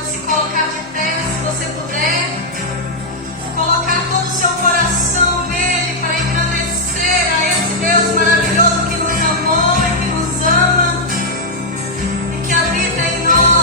pode se colocar de pé, se você puder. Colocar todo o seu coração nele para engrandecer a esse Deus maravilhoso que nos amou e que nos ama e que habita em nós.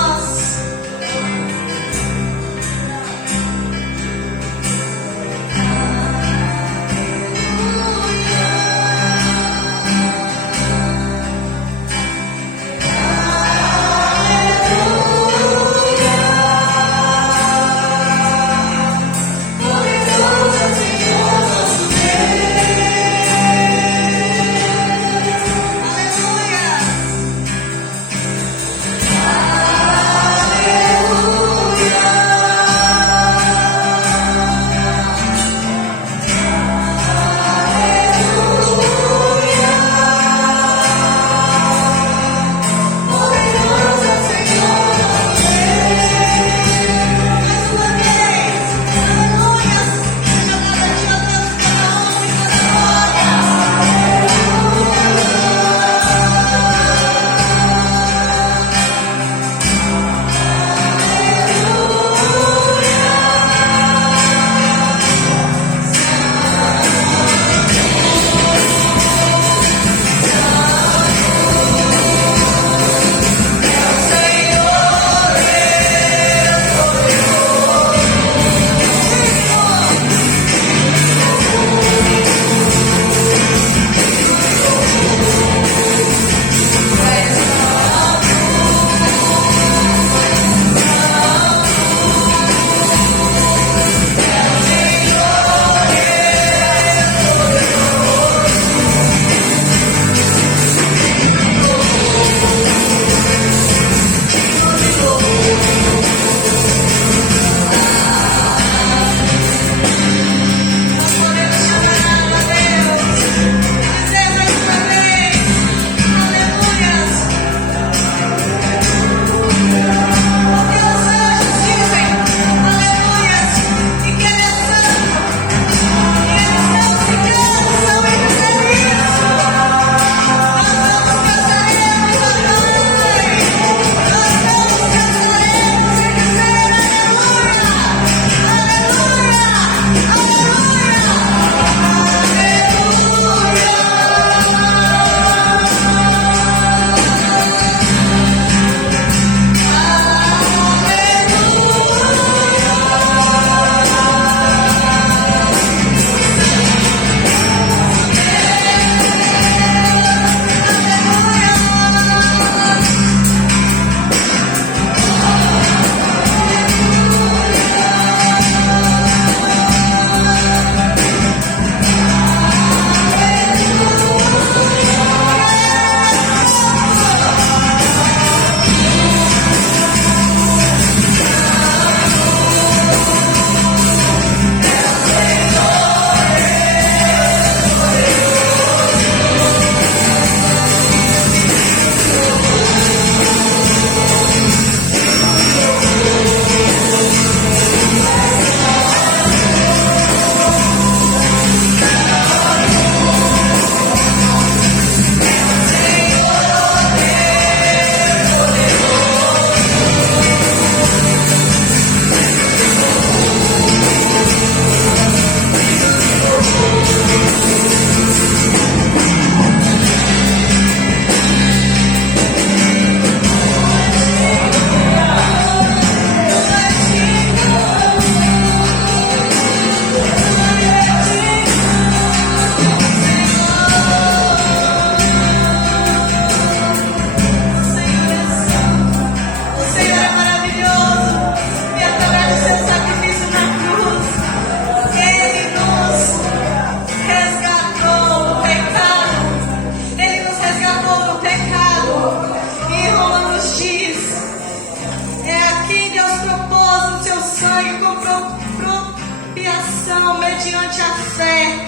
mediante a fé,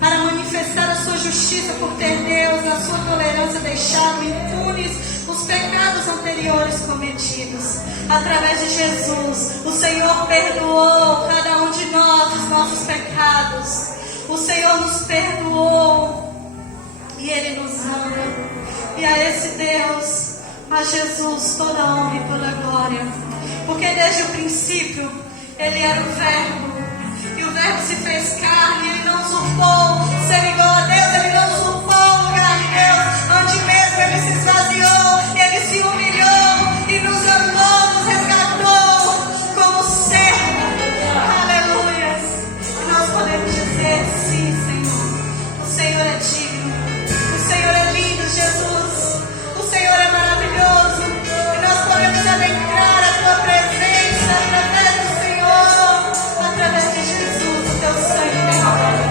para manifestar a sua justiça por ter Deus, na sua tolerância, deixado impunes os pecados anteriores cometidos. Através de Jesus, o Senhor perdoou cada um de nós os nossos pecados. O Senhor nos perdoou e Ele nos ama. E a esse Deus, a Jesus, toda a honra e toda a glória. Porque desde o princípio Ele era o Verbo. E o Verbo se fez carne. Ele não usurpou ser igual a Deus. Ele não usurpou o lugar de Deus. Onde mesmo Ele se esvaziou. Ele se humilhou e nos amou, nos resgatou como servo. Aleluia. E nós podemos dizer: sim, Senhor. O Senhor é digno. O Senhor é lindo, Jesus. O Senhor é maravilhoso. E nós podemos adentrar a Tua presença através do Senhor, através de Jesus, o Teu sangue derramado.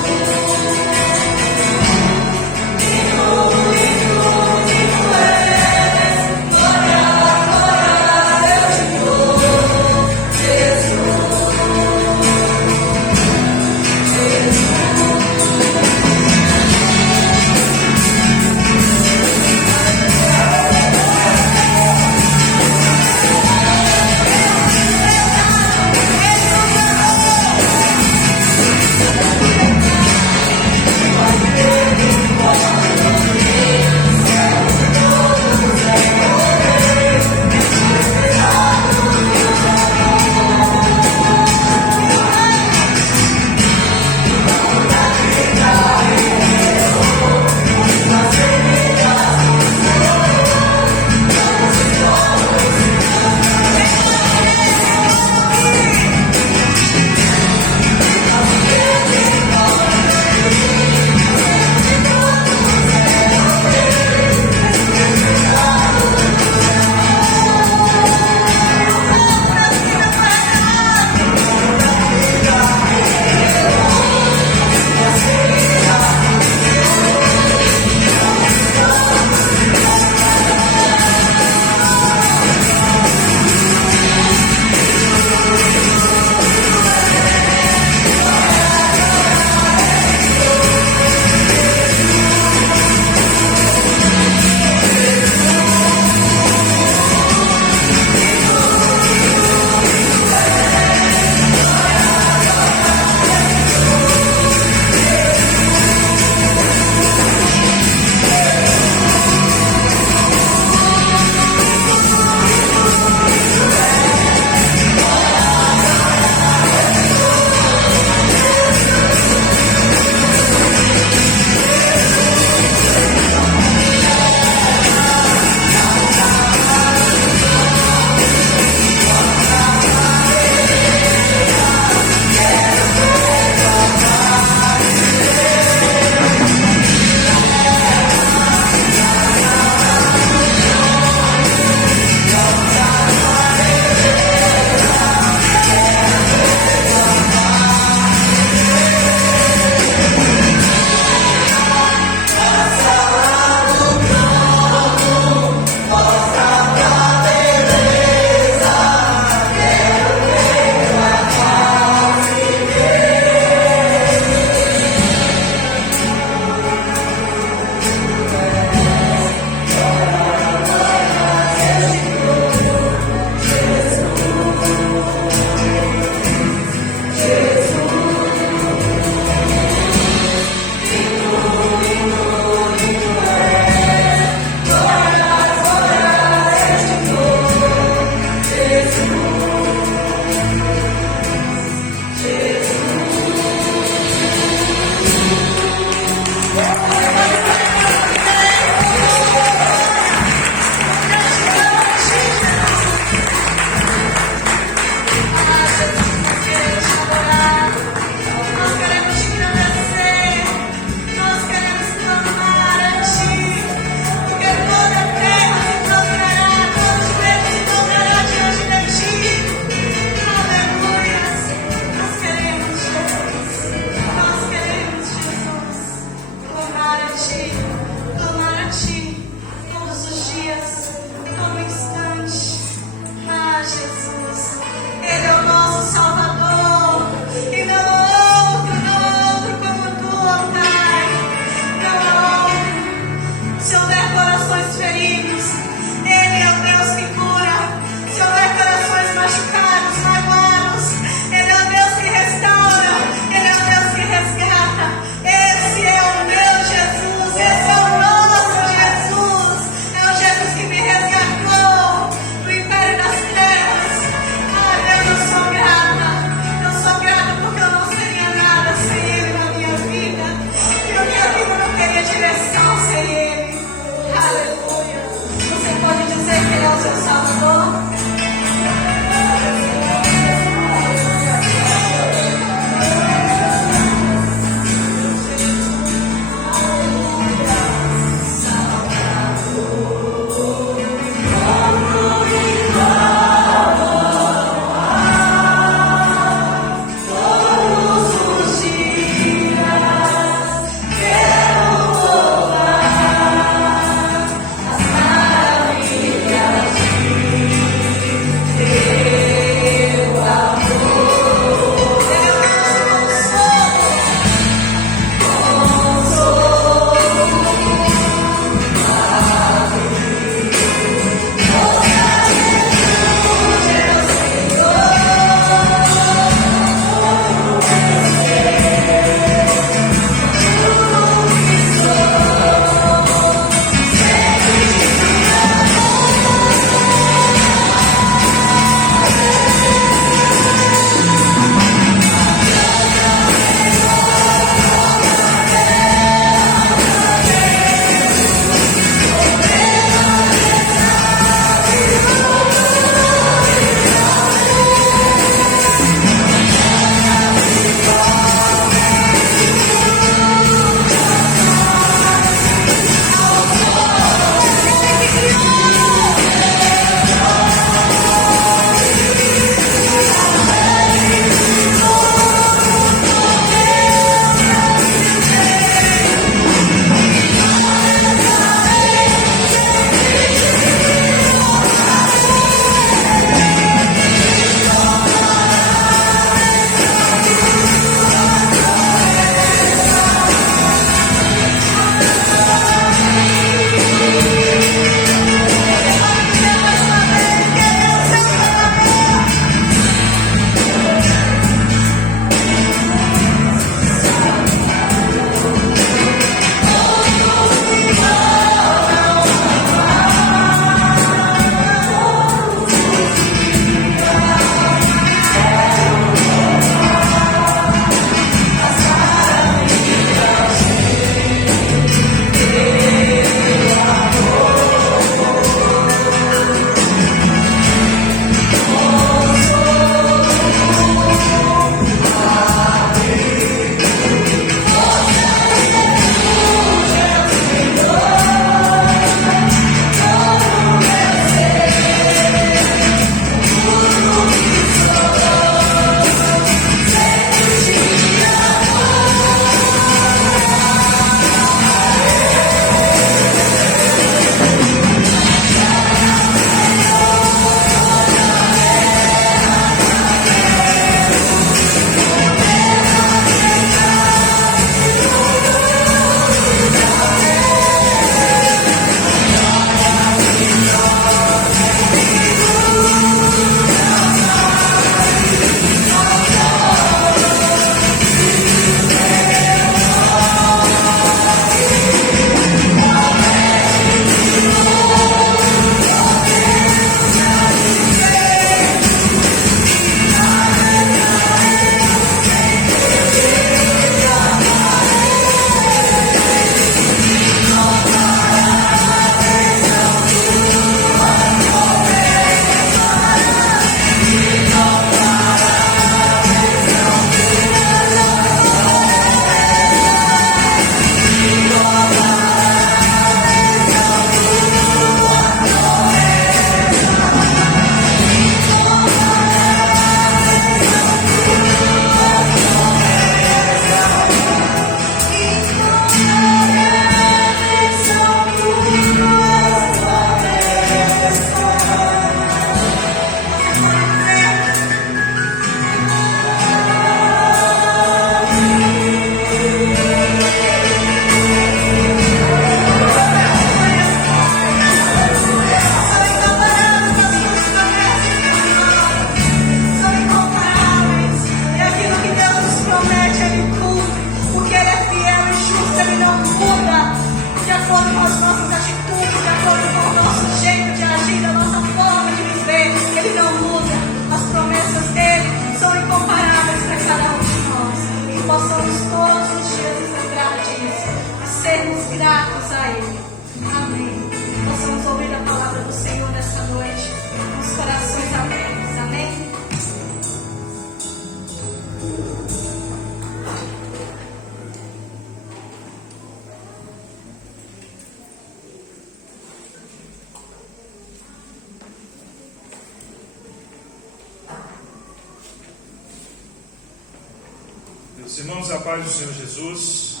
Meus irmãos, a paz do Senhor Jesus.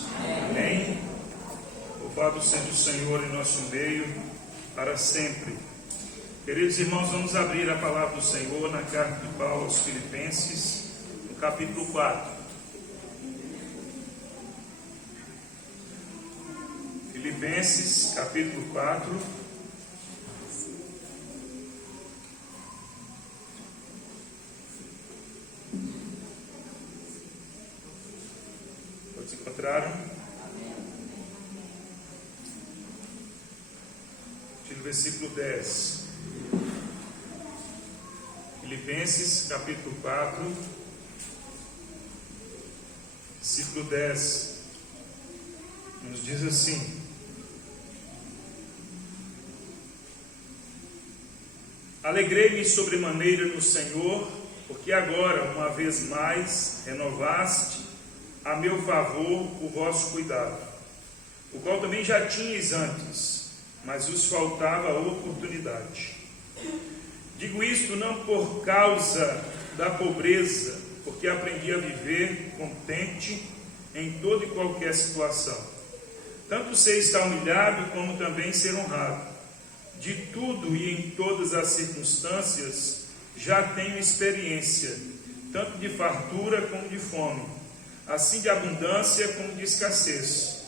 Amém. Louvado seja o Senhor em nosso meio, para sempre. Queridos irmãos, vamos abrir a palavra do Senhor na carta de Paulo aos Filipenses, no capítulo 4. Filipenses, capítulo 4. Todos encontraram? No versículo 10. Filipenses, capítulo 4, versículo 10. Nos diz assim: Alegrei-me sobremaneira no Senhor, porque agora, uma vez mais, renovaste a meu favor o vosso cuidado, o qual também já tinhais antes, mas vos faltava a oportunidade. Digo isto não por causa da pobreza, porque aprendi a viver contente em toda e qualquer situação. Tanto sei estar humilhado, como também ser honrado. De tudo e em todas as circunstâncias já tenho experiência, tanto de fartura como de fome, assim de abundância como de escassez.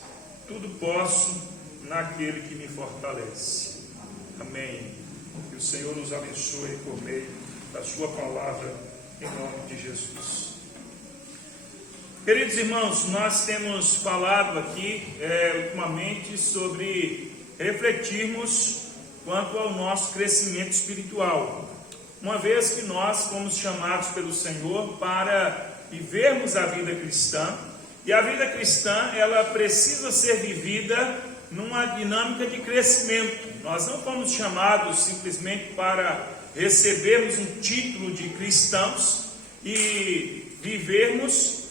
Tudo posso naquele que me fortalece. Amém. Que o Senhor nos abençoe por meio da sua palavra, em nome de Jesus. Queridos irmãos, nós temos falado aqui ultimamente sobre refletirmos quanto ao nosso crescimento espiritual, uma vez que nós fomos chamados pelo Senhor para vivermos a vida cristã, e a vida cristã ela precisa ser vivida numa dinâmica de crescimento. Nós não fomos chamados simplesmente para recebermos um título de cristãos e vivermos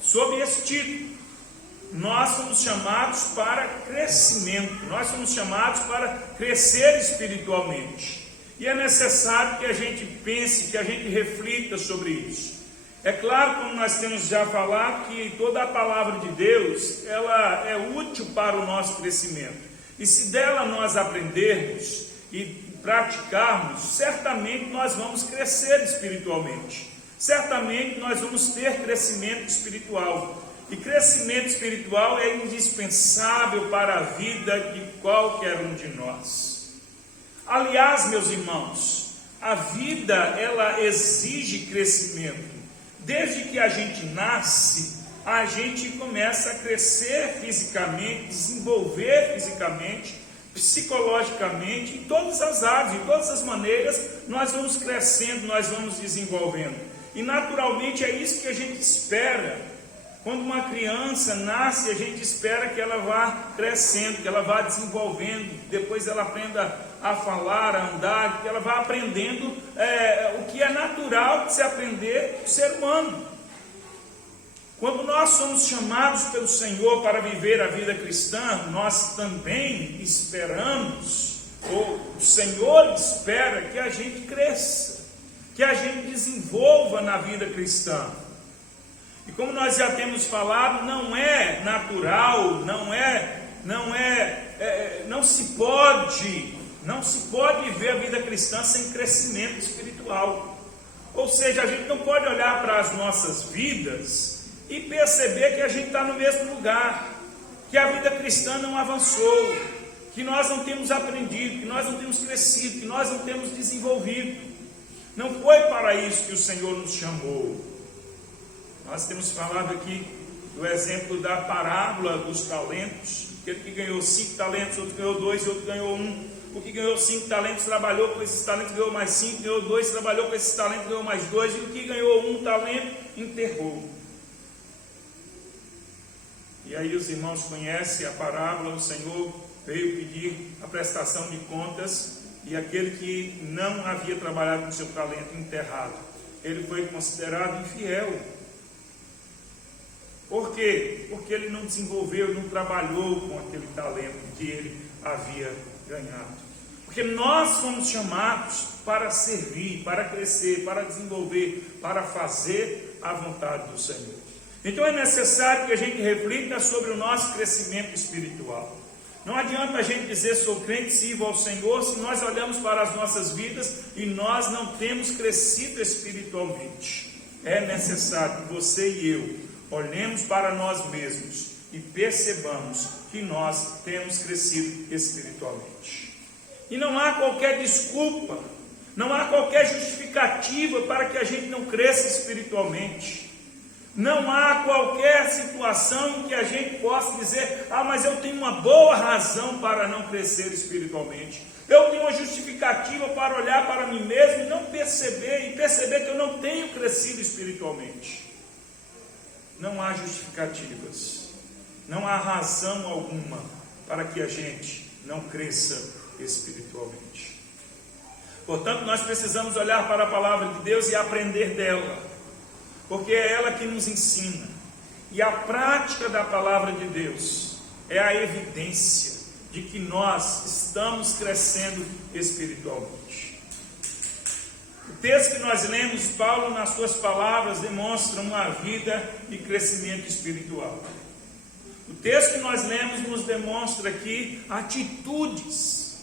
sob esse título. Nós somos chamados para crescimento, nós somos chamados para crescer espiritualmente. E é necessário que a gente pense, que a gente reflita sobre isso. É claro, como nós temos já falado, que toda a palavra de Deus, ela é útil para o nosso crescimento. E se dela nós aprendermos e praticarmos, certamente nós vamos crescer espiritualmente. Certamente nós vamos ter crescimento espiritual. E crescimento espiritual é indispensável para a vida de qualquer um de nós. Aliás, meus irmãos, a vida ela exige crescimento. Desde que a gente nasce, a gente começa a crescer fisicamente, desenvolver fisicamente, psicologicamente, em todas as áreas, de todas as maneiras, nós vamos crescendo, nós vamos desenvolvendo. E naturalmente é isso que a gente espera. Quando uma criança nasce, a gente espera que ela vá crescendo, que ela vá desenvolvendo, depois ela aprenda a falar, a andar, que ela vá aprendendo o que é natural de se aprender do ser humano. Quando nós somos chamados pelo Senhor para viver a vida cristã, nós também esperamos, ou o Senhor espera que a gente cresça, que a gente desenvolva na vida cristã. E como nós já temos falado, não é natural, não se pode viver a vida cristã sem crescimento espiritual. Ou seja, a gente não pode olhar para as nossas vidas e perceber que a gente está no mesmo lugar, que a vida cristã não avançou, que nós não temos aprendido, que nós não temos crescido, que nós não temos desenvolvido. Não foi para isso que o Senhor nos chamou. Nós temos falado aqui do exemplo da parábola dos talentos. Aquele que ganhou 5 talentos, outro ganhou 2 e outro ganhou 1. O que ganhou 5 talentos trabalhou com esses talentos, ganhou mais 5, ganhou 2, trabalhou com esses talentos, ganhou mais 2, e o que ganhou 1 talento, enterrou. E aí os irmãos conhecem a parábola, o Senhor veio pedir a prestação de contas, e aquele que não havia trabalhado com seu talento enterrado, ele foi considerado infiel. Por quê? Porque ele não desenvolveu, não trabalhou com aquele talento que ele havia ganhado. Porque nós fomos chamados para servir, para crescer, para desenvolver, para fazer a vontade do Senhor. Então é necessário que a gente reflita sobre o nosso crescimento espiritual. Não adianta a gente dizer sou crente, sirvo ao Senhor, se nós olhamos para as nossas vidas e nós não temos crescido espiritualmente. É necessário que você e eu olhemos para nós mesmos e percebamos que nós temos crescido espiritualmente. E não há qualquer desculpa, não há qualquer justificativa para que a gente não cresça espiritualmente. Não há qualquer situação em que a gente possa dizer, mas eu tenho uma boa razão para não crescer espiritualmente. Eu tenho uma justificativa para olhar para mim mesmo e não perceber que eu não tenho crescido espiritualmente. Não há justificativas, não há razão alguma para que a gente não cresça espiritualmente. Portanto, nós precisamos olhar para a palavra de Deus e aprender dela, porque é ela que nos ensina. E a prática da palavra de Deus é a evidência de que nós estamos crescendo espiritualmente. O texto que nós lemos, Paulo, nas suas palavras, demonstra uma vida de crescimento espiritual. O texto que nós lemos nos demonstra aqui atitudes.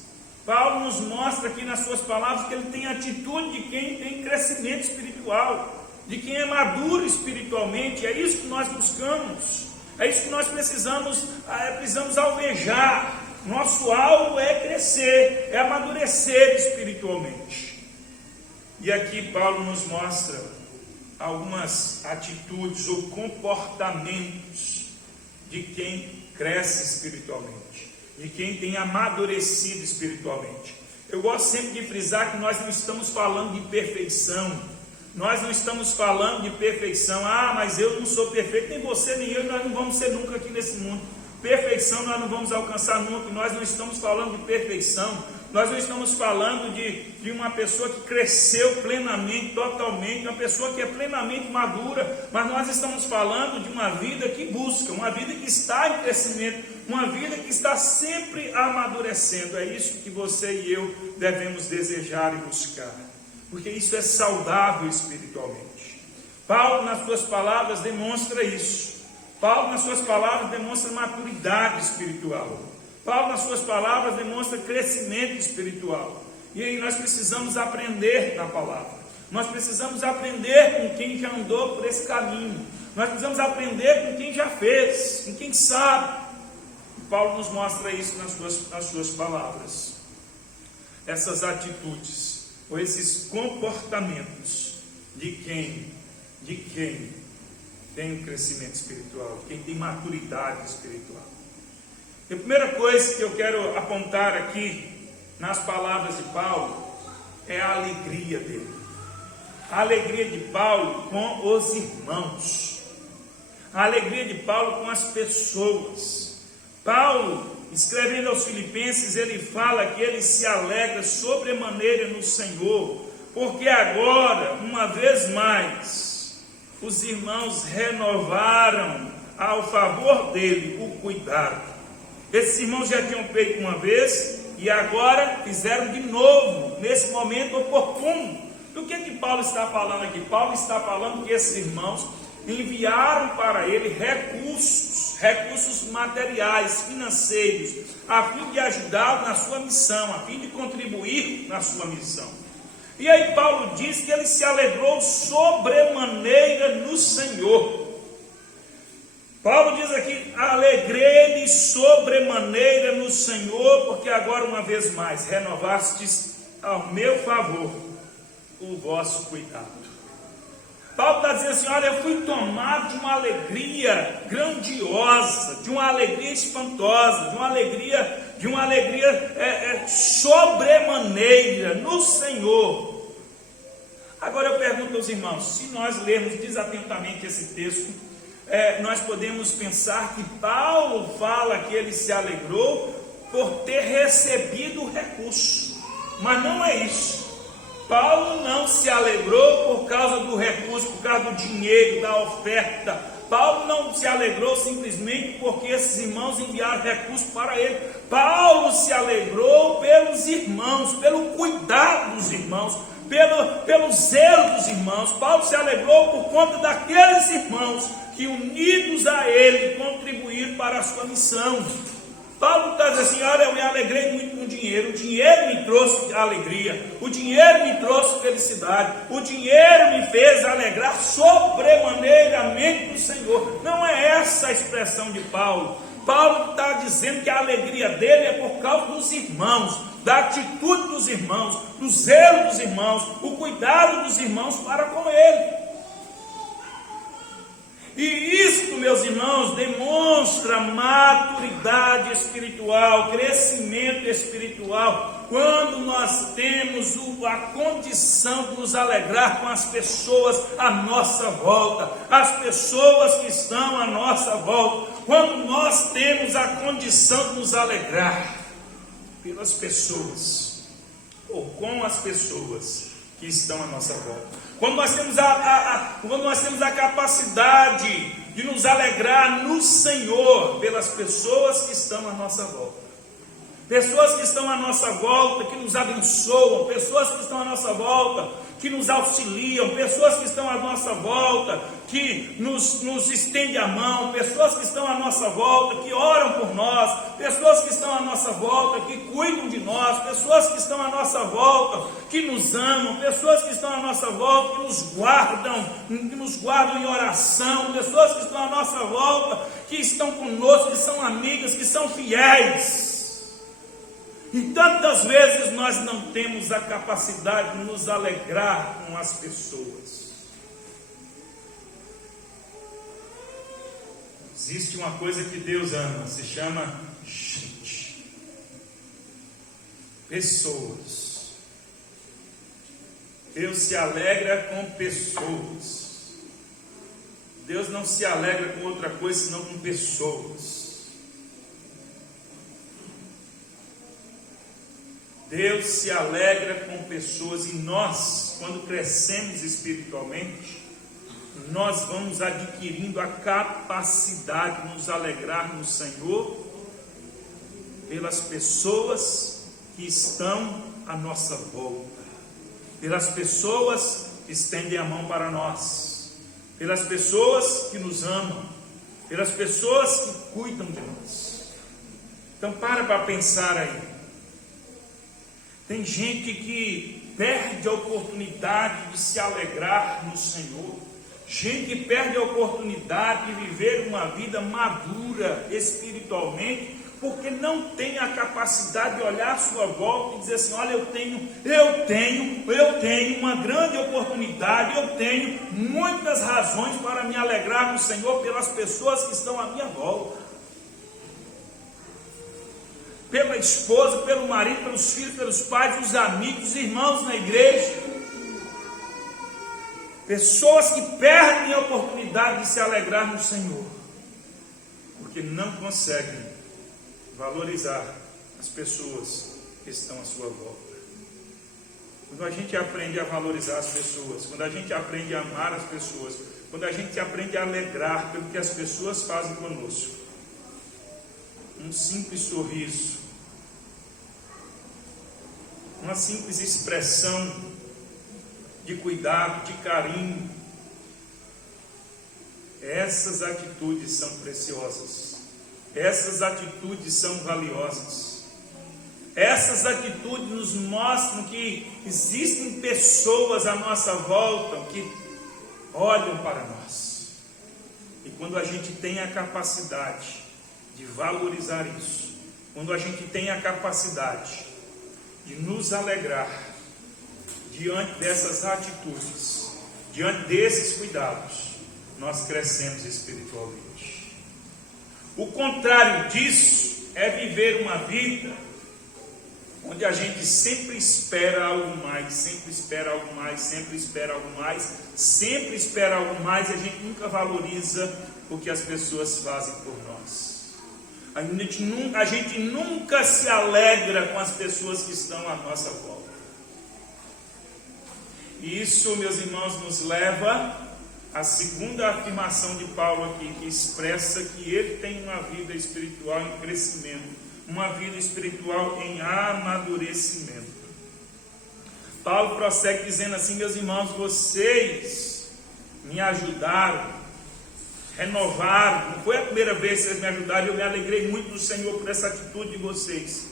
Paulo nos mostra aqui nas suas palavras que ele tem atitude de quem tem crescimento espiritual, de quem é maduro espiritualmente. É isso que nós buscamos, é isso que nós precisamos almejar. Nosso alvo é crescer, é amadurecer espiritualmente. E aqui Paulo nos mostra algumas atitudes ou comportamentos de quem cresce espiritualmente, de quem tem amadurecido espiritualmente. Eu gosto sempre de frisar que nós não estamos falando de perfeição. Nós não estamos falando de perfeição. Mas eu não sou perfeito, nem você nem eu, nós não vamos ser nunca aqui nesse mundo. Perfeição nós não vamos alcançar nunca. Nós não estamos falando de perfeição. Nós não estamos falando de uma pessoa que cresceu plenamente, totalmente, uma pessoa que é plenamente madura, mas nós estamos falando de uma vida que busca, uma vida que está em crescimento, uma vida que está sempre amadurecendo. É isso que você e eu devemos desejar e buscar, porque isso é saudável espiritualmente. Paulo, nas suas palavras, demonstra isso. Paulo, nas suas palavras, demonstra maturidade espiritual. Paulo, nas suas palavras, demonstra crescimento espiritual. E aí nós precisamos aprender na palavra. Nós precisamos aprender com quem já andou por esse caminho. Nós precisamos aprender com quem já fez, com quem sabe. E Paulo nos mostra isso nas suas palavras. Essas atitudes, ou esses comportamentos de quem tem um crescimento espiritual, de quem tem maturidade espiritual. E a primeira coisa que eu quero apontar aqui nas palavras de Paulo é a alegria dele. A alegria de Paulo com os irmãos. A alegria de Paulo com as pessoas. Paulo, escrevendo aos Filipenses, ele fala que ele se alegra sobremaneira no Senhor, porque agora, uma vez mais, os irmãos renovaram ao favor dele o cuidado. Esses irmãos já tinham feito uma vez e agora fizeram de novo, nesse momento oportuno. Do que Paulo está falando aqui? Paulo está falando que esses irmãos enviaram para ele recursos materiais, financeiros, a fim de ajudá-lo na sua missão, a fim de contribuir na sua missão. E aí Paulo diz que ele se alegrou sobremaneira no Senhor. Paulo diz aqui, alegrei-me sobremaneira no Senhor, porque agora uma vez mais renovastes ao meu favor o vosso cuidado. Paulo está dizendo assim, olha, eu fui tomado de uma alegria grandiosa, de uma alegria espantosa, de uma alegria sobremaneira no Senhor. Agora eu pergunto aos irmãos, se nós lermos desatentamente esse texto, nós podemos pensar que Paulo fala que ele se alegrou por ter recebido o recurso, mas não é isso. Paulo não se alegrou por causa do recurso, por causa do dinheiro, da oferta. Paulo não se alegrou simplesmente porque esses irmãos enviaram recursos para ele. Paulo se alegrou pelos irmãos, pelo cuidado dos irmãos, pelo zelo dos irmãos. Paulo se alegrou por conta daqueles irmãos que, unidos a ele, contribuíram para a sua missão. Paulo está dizendo assim: olha, eu me alegrei muito com o dinheiro me trouxe alegria, o dinheiro me trouxe felicidade, o dinheiro me fez alegrar sobremaneiramente do Senhor. Não é essa a expressão de Paulo. Paulo está dizendo que a alegria dele é por causa dos irmãos, da atitude dos irmãos, do zelo dos irmãos, o cuidado dos irmãos para com ele. E isto, meus irmãos, demonstra maturidade espiritual, crescimento espiritual, quando nós temos a condição de nos alegrar com as pessoas à nossa volta, as pessoas que estão à nossa volta, quando nós temos a condição de nos alegrar pelas pessoas, ou com as pessoas que estão à nossa volta. Quando nós temos a capacidade de nos alegrar no Senhor pelas pessoas que estão à nossa volta. Pessoas que estão à nossa volta, que nos abençoam, pessoas que estão à nossa volta, que nos auxiliam, pessoas que estão à nossa volta, que nos estendem a mão, pessoas que estão à nossa volta, que oram por nós, pessoas que estão à nossa volta, que cuidam de nós, pessoas que estão à nossa volta, que nos amam, pessoas que estão à nossa volta, que nos guardam em oração, pessoas que estão à nossa volta, que estão conosco, que são amigas, que são fiéis. E tantas vezes nós não temos a capacidade de nos alegrar com as pessoas. Existe uma coisa que Deus ama, se chama gente. Pessoas. Deus se alegra com pessoas. Deus não se alegra com outra coisa senão com pessoas. Deus se alegra com pessoas, e nós, quando crescemos espiritualmente, nós vamos adquirindo a capacidade de nos alegrar no Senhor pelas pessoas que estão à nossa volta, pelas pessoas que estendem a mão para nós, pelas pessoas que nos amam, pelas pessoas que cuidam de nós. Então para pensar aí. Tem gente que perde a oportunidade de se alegrar no Senhor. Gente que perde a oportunidade de viver uma vida madura espiritualmente, porque não tem a capacidade de olhar à sua volta e dizer assim: olha, eu tenho uma grande oportunidade, eu tenho muitas razões para me alegrar no Senhor pelas pessoas que estão à minha volta. Pela esposa, pelo marido, pelos filhos, pelos pais, os amigos, os irmãos na igreja. Pessoas que perdem a oportunidade de se alegrar no Senhor, porque não conseguem valorizar as pessoas que estão à sua volta. Quando a gente aprende a valorizar as pessoas, quando a gente aprende a amar as pessoas, quando a gente aprende a alegrar pelo que as pessoas fazem conosco, um simples sorriso, uma simples expressão de cuidado, de carinho, essas atitudes são preciosas, essas atitudes são valiosas, essas atitudes nos mostram que existem pessoas à nossa volta que olham para nós, e quando a gente tem a capacidade de valorizar isso, quando a gente tem a capacidade de nos alegrar diante dessas atitudes, diante desses cuidados, nós crescemos espiritualmente. O contrário disso é viver uma vida onde a gente sempre espera algo mais, sempre espera algo mais, sempre espera algo mais, sempre espera algo mais, e a gente nunca valoriza o que as pessoas fazem por nós. A gente nunca se alegra com as pessoas que estão à nossa volta. E isso, meus irmãos, nos leva à segunda afirmação de Paulo aqui, que expressa que ele tem uma vida espiritual em crescimento, uma vida espiritual em amadurecimento. Paulo prossegue dizendo assim: meus irmãos, vocês me ajudaram, renovaram. Não foi a primeira vez que vocês me ajudaram, eu me alegrei muito do Senhor por essa atitude de vocês,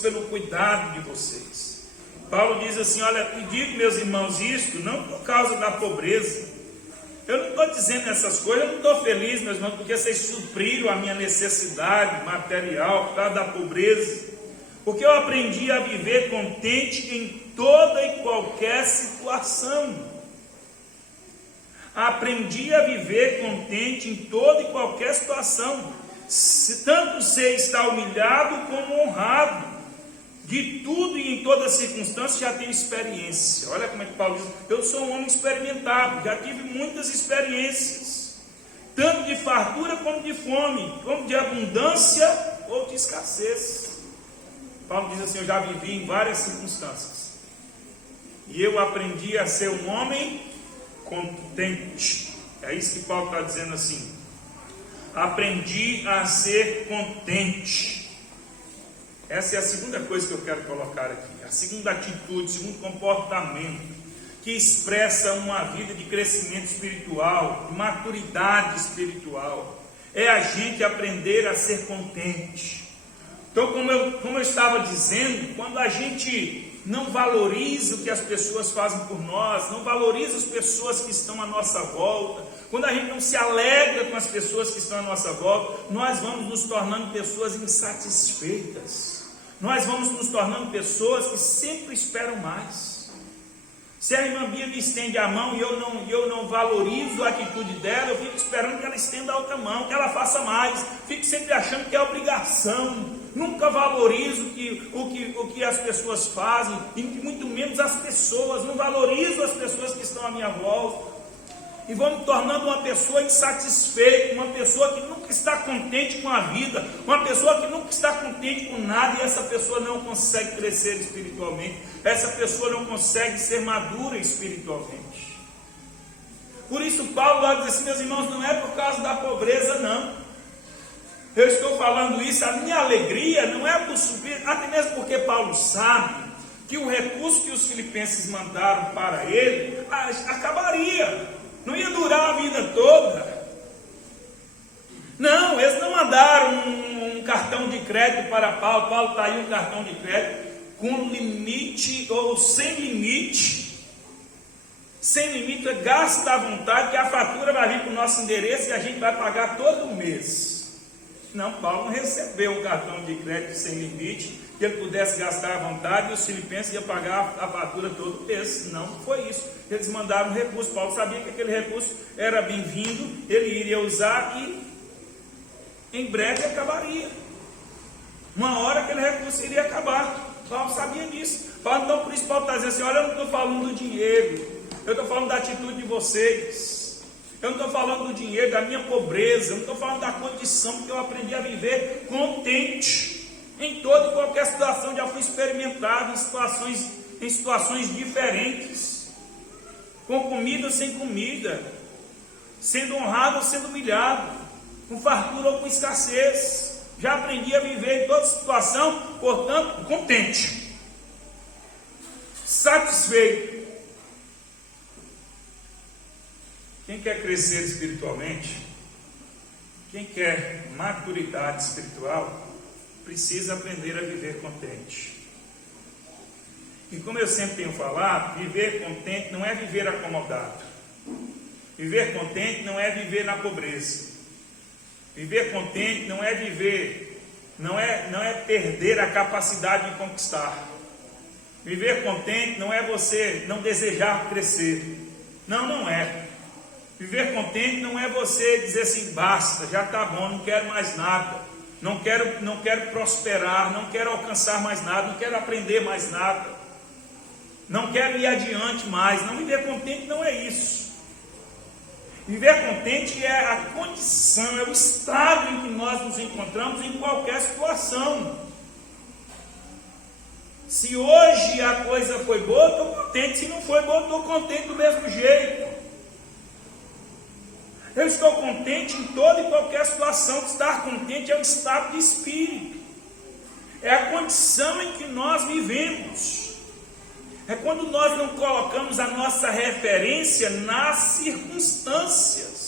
pelo cuidado de vocês. Paulo diz assim: olha, eu digo, meus irmãos, isto não por causa da pobreza. Eu não estou dizendo essas coisas, eu não estou feliz, meus irmãos, porque vocês supriram a minha necessidade material por causa da pobreza. Porque eu aprendi a viver contente em toda e qualquer situação. Aprendi a viver contente em toda e qualquer situação. Tanto sei estar humilhado como honrado. De tudo e em toda circunstância já tenho experiência. Olha como é que Paulo diz: eu sou um homem experimentado, já tive muitas experiências, tanto de fartura como de fome, como de abundância ou de escassez. Paulo diz assim: eu já vivi em várias circunstâncias, e eu aprendi a ser um homem contente. É isso que Paulo está dizendo assim: aprendi a ser contente. Essa é a segunda coisa que eu quero colocar aqui, a segunda atitude, o segundo comportamento que expressa uma vida de crescimento espiritual, de maturidade espiritual, é a gente aprender a ser contente. Então, como eu estava dizendo, quando a gente não valoriza o que as pessoas fazem por nós, não valoriza as pessoas que estão à nossa volta, quando a gente não se alegra com as pessoas que estão à nossa volta, nós vamos nos tornando pessoas insatisfeitas. Nós vamos nos tornando pessoas que sempre esperam mais. Se a irmã Bia me estende a mão e eu não valorizo a atitude dela, eu fico esperando que ela estenda a outra mão, que ela faça mais. Fico sempre achando que é obrigação. Nunca valorizo o que as pessoas fazem, e muito menos as pessoas. Não valorizo as pessoas que estão à minha volta. E vou me tornando uma pessoa insatisfeita, uma pessoa que nunca está contente com a vida, uma pessoa que nunca está contente com nada, e essa pessoa não consegue crescer espiritualmente, essa pessoa não consegue ser madura espiritualmente. Por isso Paulo lá diz assim: meus irmãos, não é por causa da pobreza, não. Eu estou falando isso, a minha alegria não é por subir, até mesmo porque Paulo sabe que o recurso que os filipenses mandaram para ele acabaria. Não ia durar a vida toda. Não, eles não mandaram um cartão de crédito para Paulo. Paulo está aí, um cartão de crédito com limite ou sem limite. Sem limite, gasta à vontade, que a fatura vai vir para o nosso endereço e a gente vai pagar todo mês. Não, Paulo não recebeu um cartão de crédito sem limite, que ele pudesse gastar à vontade e os filipenses iam pagar a fatura todo mês. Não foi isso. Eles mandaram um recurso. Paulo sabia que aquele recurso era bem-vindo, ele iria usar e em breve acabaria. Uma hora aquele recurso iria acabar. Paulo sabia disso. Então por isso Paulo está dizendo assim: olha, eu não estou falando do dinheiro, eu estou falando da atitude de vocês. Eu não estou falando do dinheiro, da minha pobreza, eu não estou falando da condição que eu aprendi a viver contente. Em toda e qualquer situação, já fui experimentado em situações diferentes, com comida ou sem comida, sendo honrado ou sendo humilhado, com fartura ou com escassez. Já aprendi a viver em toda situação, portanto, contente, satisfeito. Quem quer crescer espiritualmente, quem quer maturidade espiritual, precisa aprender a viver contente. E como eu sempre tenho falado, viver contente não é viver acomodado. Viver contente não é viver na pobreza. Viver contente não é viver, não é perder a capacidade de conquistar. Viver contente não é você não desejar crescer. Não é. Viver contente não é você dizer assim: basta, já está bom, não quero mais nada. Não quero prosperar, não quero alcançar mais nada, não quero aprender mais nada, não quero ir adiante mais. Não, viver contente não é isso. Viver contente é a condição, é o estado em que nós nos encontramos em qualquer situação. Se hoje a coisa foi boa, estou contente. Se não foi boa, estou contente do mesmo jeito. Eu estou contente em toda e qualquer situação. Estar contente é um estado de espírito, é a condição em que nós vivemos. É quando nós não colocamos a nossa referência nas circunstâncias.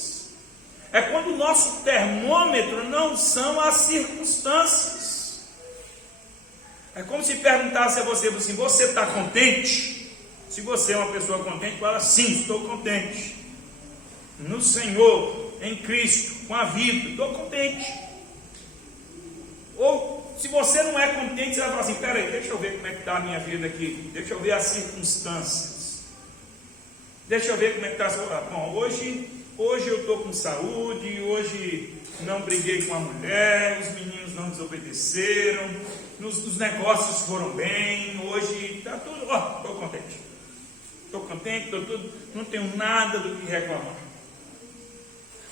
É quando o nosso termômetro não são as circunstâncias. É como se perguntasse a você assim: você está contente? Se você é uma pessoa contente, fala: sim, estou contente. No Senhor, em Cristo, com a vida, estou contente. Ou se você não é contente, você vai falar assim: peraí, deixa eu ver como é que está a minha vida aqui. Deixa eu ver as circunstâncias. Deixa eu ver como é que está. Bom, hoje eu estou com saúde, hoje não briguei com a mulher, os meninos não desobedeceram, os negócios foram bem, hoje está tudo, estou contente. Estou contente, estou tudo, não tenho nada do que reclamar.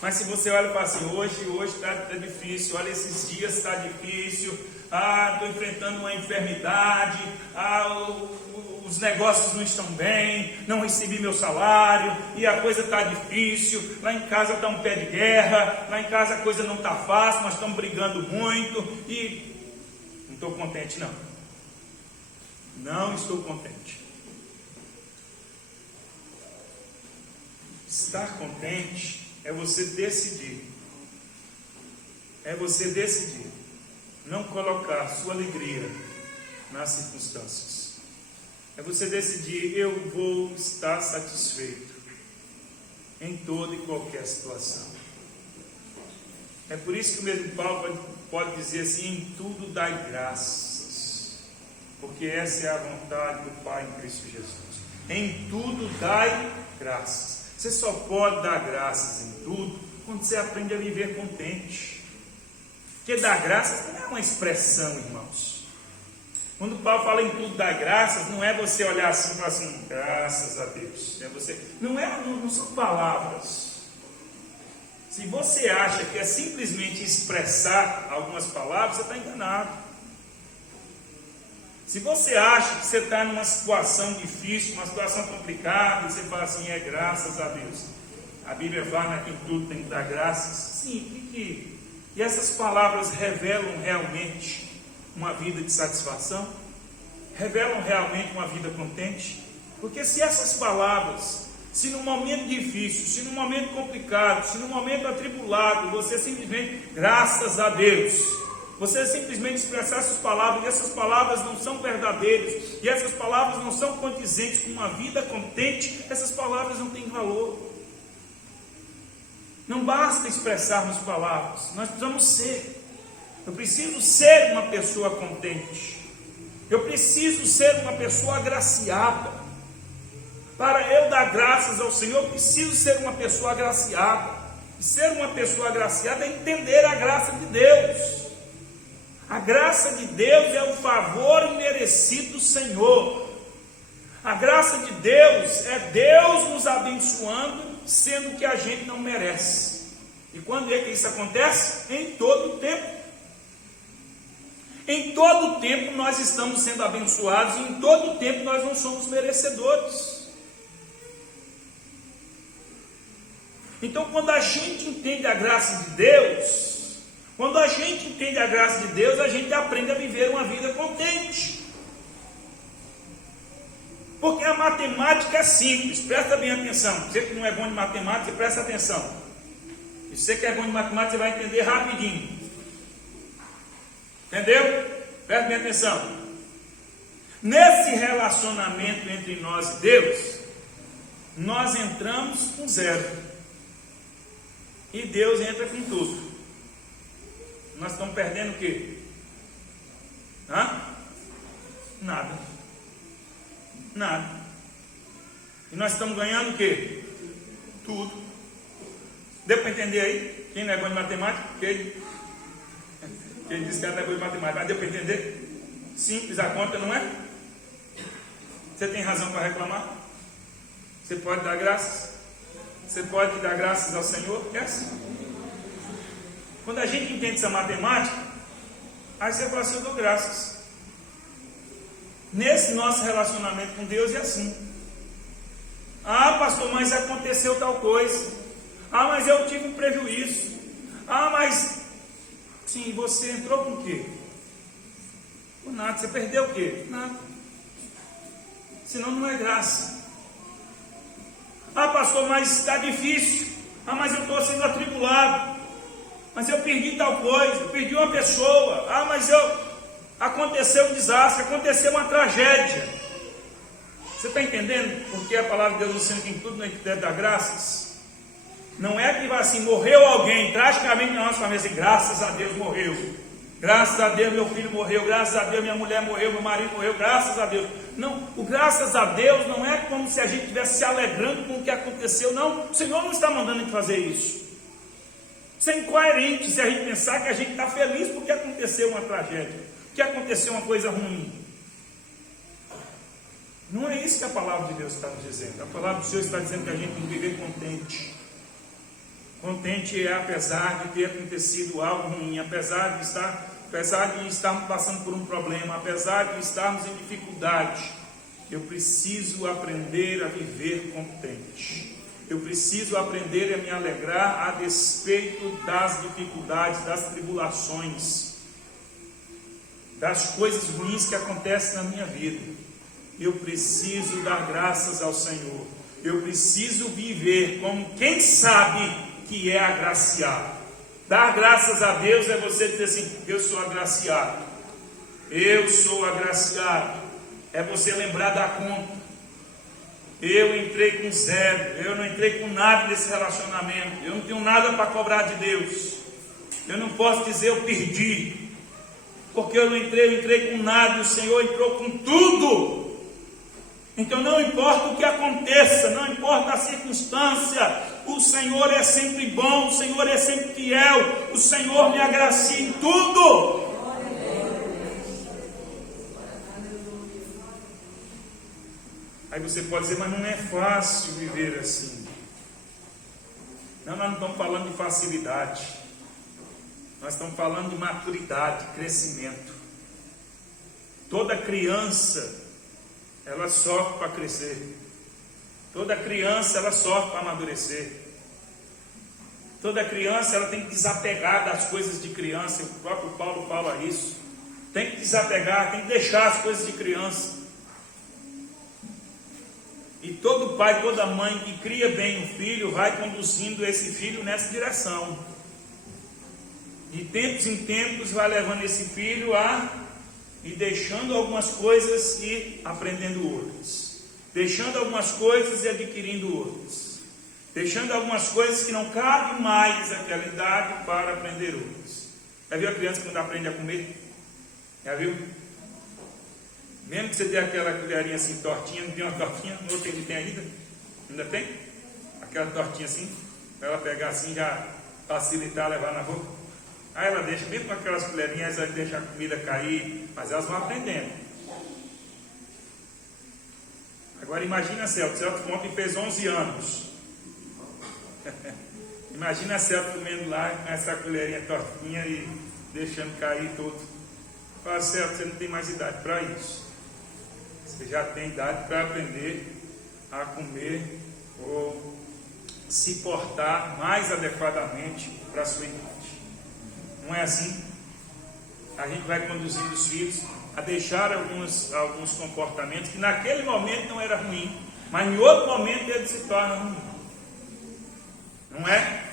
Mas se você olha e fala assim: hoje está difícil, olha, esses dias está difícil, estou enfrentando uma enfermidade, os negócios não estão bem, não recebi meu salário, e a coisa está difícil, lá em casa está um pé de guerra, lá em casa a coisa não está fácil, nós estamos brigando muito, e não estou contente não. Não estou contente. Estar contente é você decidir. É você decidir não colocar sua alegria nas circunstâncias. É você decidir: eu vou estar satisfeito em toda e qualquer situação. É por isso que o mesmo Paulo pode dizer assim: em tudo dai graças, porque essa é a vontade do Pai em Cristo Jesus. Em tudo dai graças. Você só pode dar graças em tudo quando você aprende a viver contente. Porque dar graças não é uma expressão, irmãos. Quando Paulo fala em tudo dar graças, não é você olhar assim e falar assim: graças a Deus. Não são palavras. Se você acha que é simplesmente expressar algumas palavras, você está enganado. Se você acha que você está numa situação difícil, uma situação complicada, e você fala assim: é graças a Deus. A Bíblia fala que em tudo tem que dar graças. Sim, e essas palavras revelam realmente uma vida de satisfação? Revelam realmente uma vida contente? Porque se essas palavras, se num momento difícil, se num momento complicado, se num momento atribulado, você simplesmente, graças a Deus, você simplesmente expressar essas palavras, e essas palavras não são verdadeiras, e essas palavras não são condizentes com uma vida contente, essas palavras não têm valor. Não basta expressarmos palavras, nós precisamos ser. Eu preciso ser uma pessoa contente. Eu preciso ser uma pessoa agraciada. Para eu dar graças ao Senhor, eu preciso ser uma pessoa agraciada. E ser uma pessoa agraciada é entender a graça de Deus. A graça de Deus é o favor imerecido do Senhor. A graça de Deus é Deus nos abençoando, sendo que a gente não merece. E quando é que isso acontece? Em todo o tempo. Em todo o tempo nós estamos sendo abençoados, e em todo o tempo nós não somos merecedores. Então, quando a gente entende a graça de Deus, a gente aprende a viver uma vida contente. Porque a matemática é simples, presta bem atenção. Você que não é bom de matemática, você presta atenção. E se você que é bom de matemática, você vai entender rapidinho. Entendeu? Presta bem atenção. Nesse relacionamento entre nós e Deus, nós entramos com zero. E Deus entra com tudo. Nós estamos perdendo o quê? Nada. E nós estamos ganhando o quê? Tudo. Deu para entender aí? Quem não é bom de matemática? Quem disse que não é bom de matemática? Mas deu para entender? Simples a conta, não é? Você tem razão para reclamar? Você pode dar graças? Você pode dar graças ao Senhor? É assim. Quando a gente entende essa matemática, aí você fala assim: eu dou graças. Nesse nosso relacionamento com Deus é assim. Pastor, mas aconteceu tal coisa. Mas eu tive um prejuízo. Mas sim, você entrou com o quê? Com nada. Você perdeu o quê? Nada. Senão não é graça. Ah, pastor, mas está difícil. Ah, mas eu estou sendo atribulado. Mas eu perdi tal coisa, eu perdi uma pessoa. Ah, mas aconteceu um desastre, aconteceu uma tragédia. Você está entendendo? Porque a palavra de Deus nos ensina que em tudo não deve dar graças. Não é que vai assim, morreu alguém, tragicamente na nossa família, assim, graças a Deus morreu. Graças a Deus meu filho morreu, graças a Deus minha mulher morreu, meu marido morreu, graças a Deus. Não, o graças a Deus não é como se a gente estivesse se alegrando com o que aconteceu, não. O Senhor não está mandando a gente fazer isso. Isso é incoerente se a gente pensar que a gente está feliz porque aconteceu uma tragédia, que aconteceu uma coisa ruim. Não é isso que a palavra de Deus está nos dizendo. A palavra do Senhor está dizendo que a gente tem que viver contente. Contente é apesar de ter acontecido algo ruim, apesar de estarmos passando por um problema, apesar de estarmos em dificuldade, eu preciso aprender a viver contente. Eu preciso aprender a me alegrar a despeito das dificuldades, das tribulações, das coisas ruins que acontecem na minha vida. Eu preciso dar graças ao Senhor. Eu preciso viver como quem sabe que é agraciado. Dar graças a Deus é você dizer assim: eu sou agraciado. Eu sou agraciado. É você lembrar da conta. Eu entrei com zero. Eu não entrei com nada nesse relacionamento. Eu não tenho nada para cobrar de Deus. Eu não posso dizer eu perdi. Porque eu entrei com nada. E o Senhor entrou com tudo. Então não importa o que aconteça, não importa a circunstância, o Senhor é sempre bom, o Senhor é sempre fiel, o Senhor me agracia em tudo. Aí você pode dizer, mas não é fácil viver assim. Não, nós não estamos falando de facilidade, nós estamos falando de maturidade, crescimento. Toda criança, ela sofre para crescer. Toda criança, ela sofre para amadurecer. Toda criança, ela tem que desapegar das coisas de criança. O próprio Paulo fala isso. Tem que desapegar, tem que deixar as coisas de criança. E todo pai, toda mãe que cria bem o filho, vai conduzindo esse filho nessa direção. De tempos em tempos, vai levando esse filho e deixando algumas coisas e aprendendo outras. Deixando algumas coisas e adquirindo outras. Deixando algumas coisas que não cabem mais àquela idade para aprender outras. Já viu a criança quando aprende a comer? Já viu? Mesmo que você tenha aquela colherinha assim, tortinha, não tem uma tortinha, no outro ele tem ainda? Ainda tem? Aquela tortinha assim, para ela pegar assim, já facilitar, levar na boca. Aí ela deixa, mesmo com aquelas colherinhas, ela deixa a comida cair, mas elas vão aprendendo. Agora imagina a Celto ontem fez 11 anos. Imagina a Celto comendo lá com essa colherinha tortinha e deixando cair tudo. Fala, Celto, você não tem mais idade para isso. Você já tem idade para aprender a comer ou se portar mais adequadamente para a sua idade. Não é assim? A gente vai conduzindo os filhos a deixar alguns comportamentos que naquele momento não era ruim, mas em outro momento ele se torna ruim. Não é?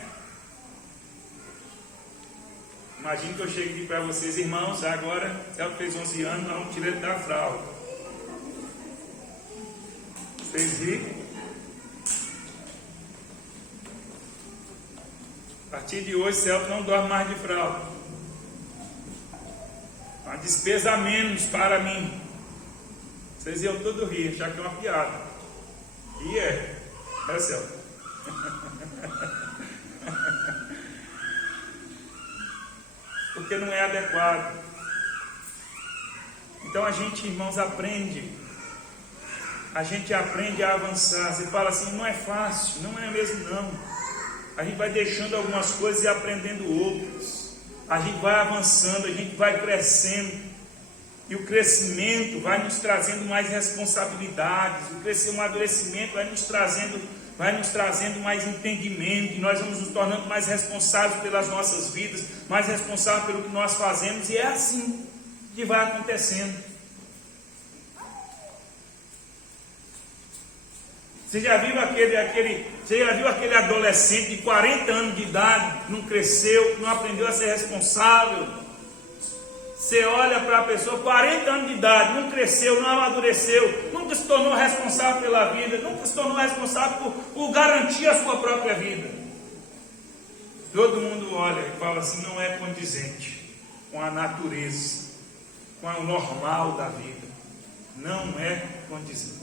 Imagine que eu chego aqui para vocês, irmãos, agora, ela fez 11 anos, nós vamos tirar ele da fralda. Vocês viram? A partir de hoje, Celso não dorme mais de fralda. Uma despesa a menos para mim. Vocês iam todo rir, achar que é uma piada. E é Celso. Porque não é adequado. Então a gente, irmãos, aprende. A gente aprende a avançar. Você fala assim, não é fácil. Não é mesmo não. A gente vai deixando algumas coisas e aprendendo outras. A gente vai avançando, a gente vai crescendo. E o crescimento vai nos trazendo mais responsabilidades. O amadurecimento vai nos trazendo mais entendimento. E nós vamos nos tornando mais responsáveis pelas nossas vidas, mais responsáveis pelo que nós fazemos. E é assim que vai acontecendo. Você já viu aquele adolescente de 40 anos de idade, não cresceu, não aprendeu a ser responsável? Você olha para a pessoa, 40 anos de idade, não cresceu, não amadureceu, nunca se tornou responsável pela vida, nunca se tornou responsável por garantir a sua própria vida. Todo mundo olha e fala assim, não é condizente com a natureza, com o normal da vida. Não é condizente.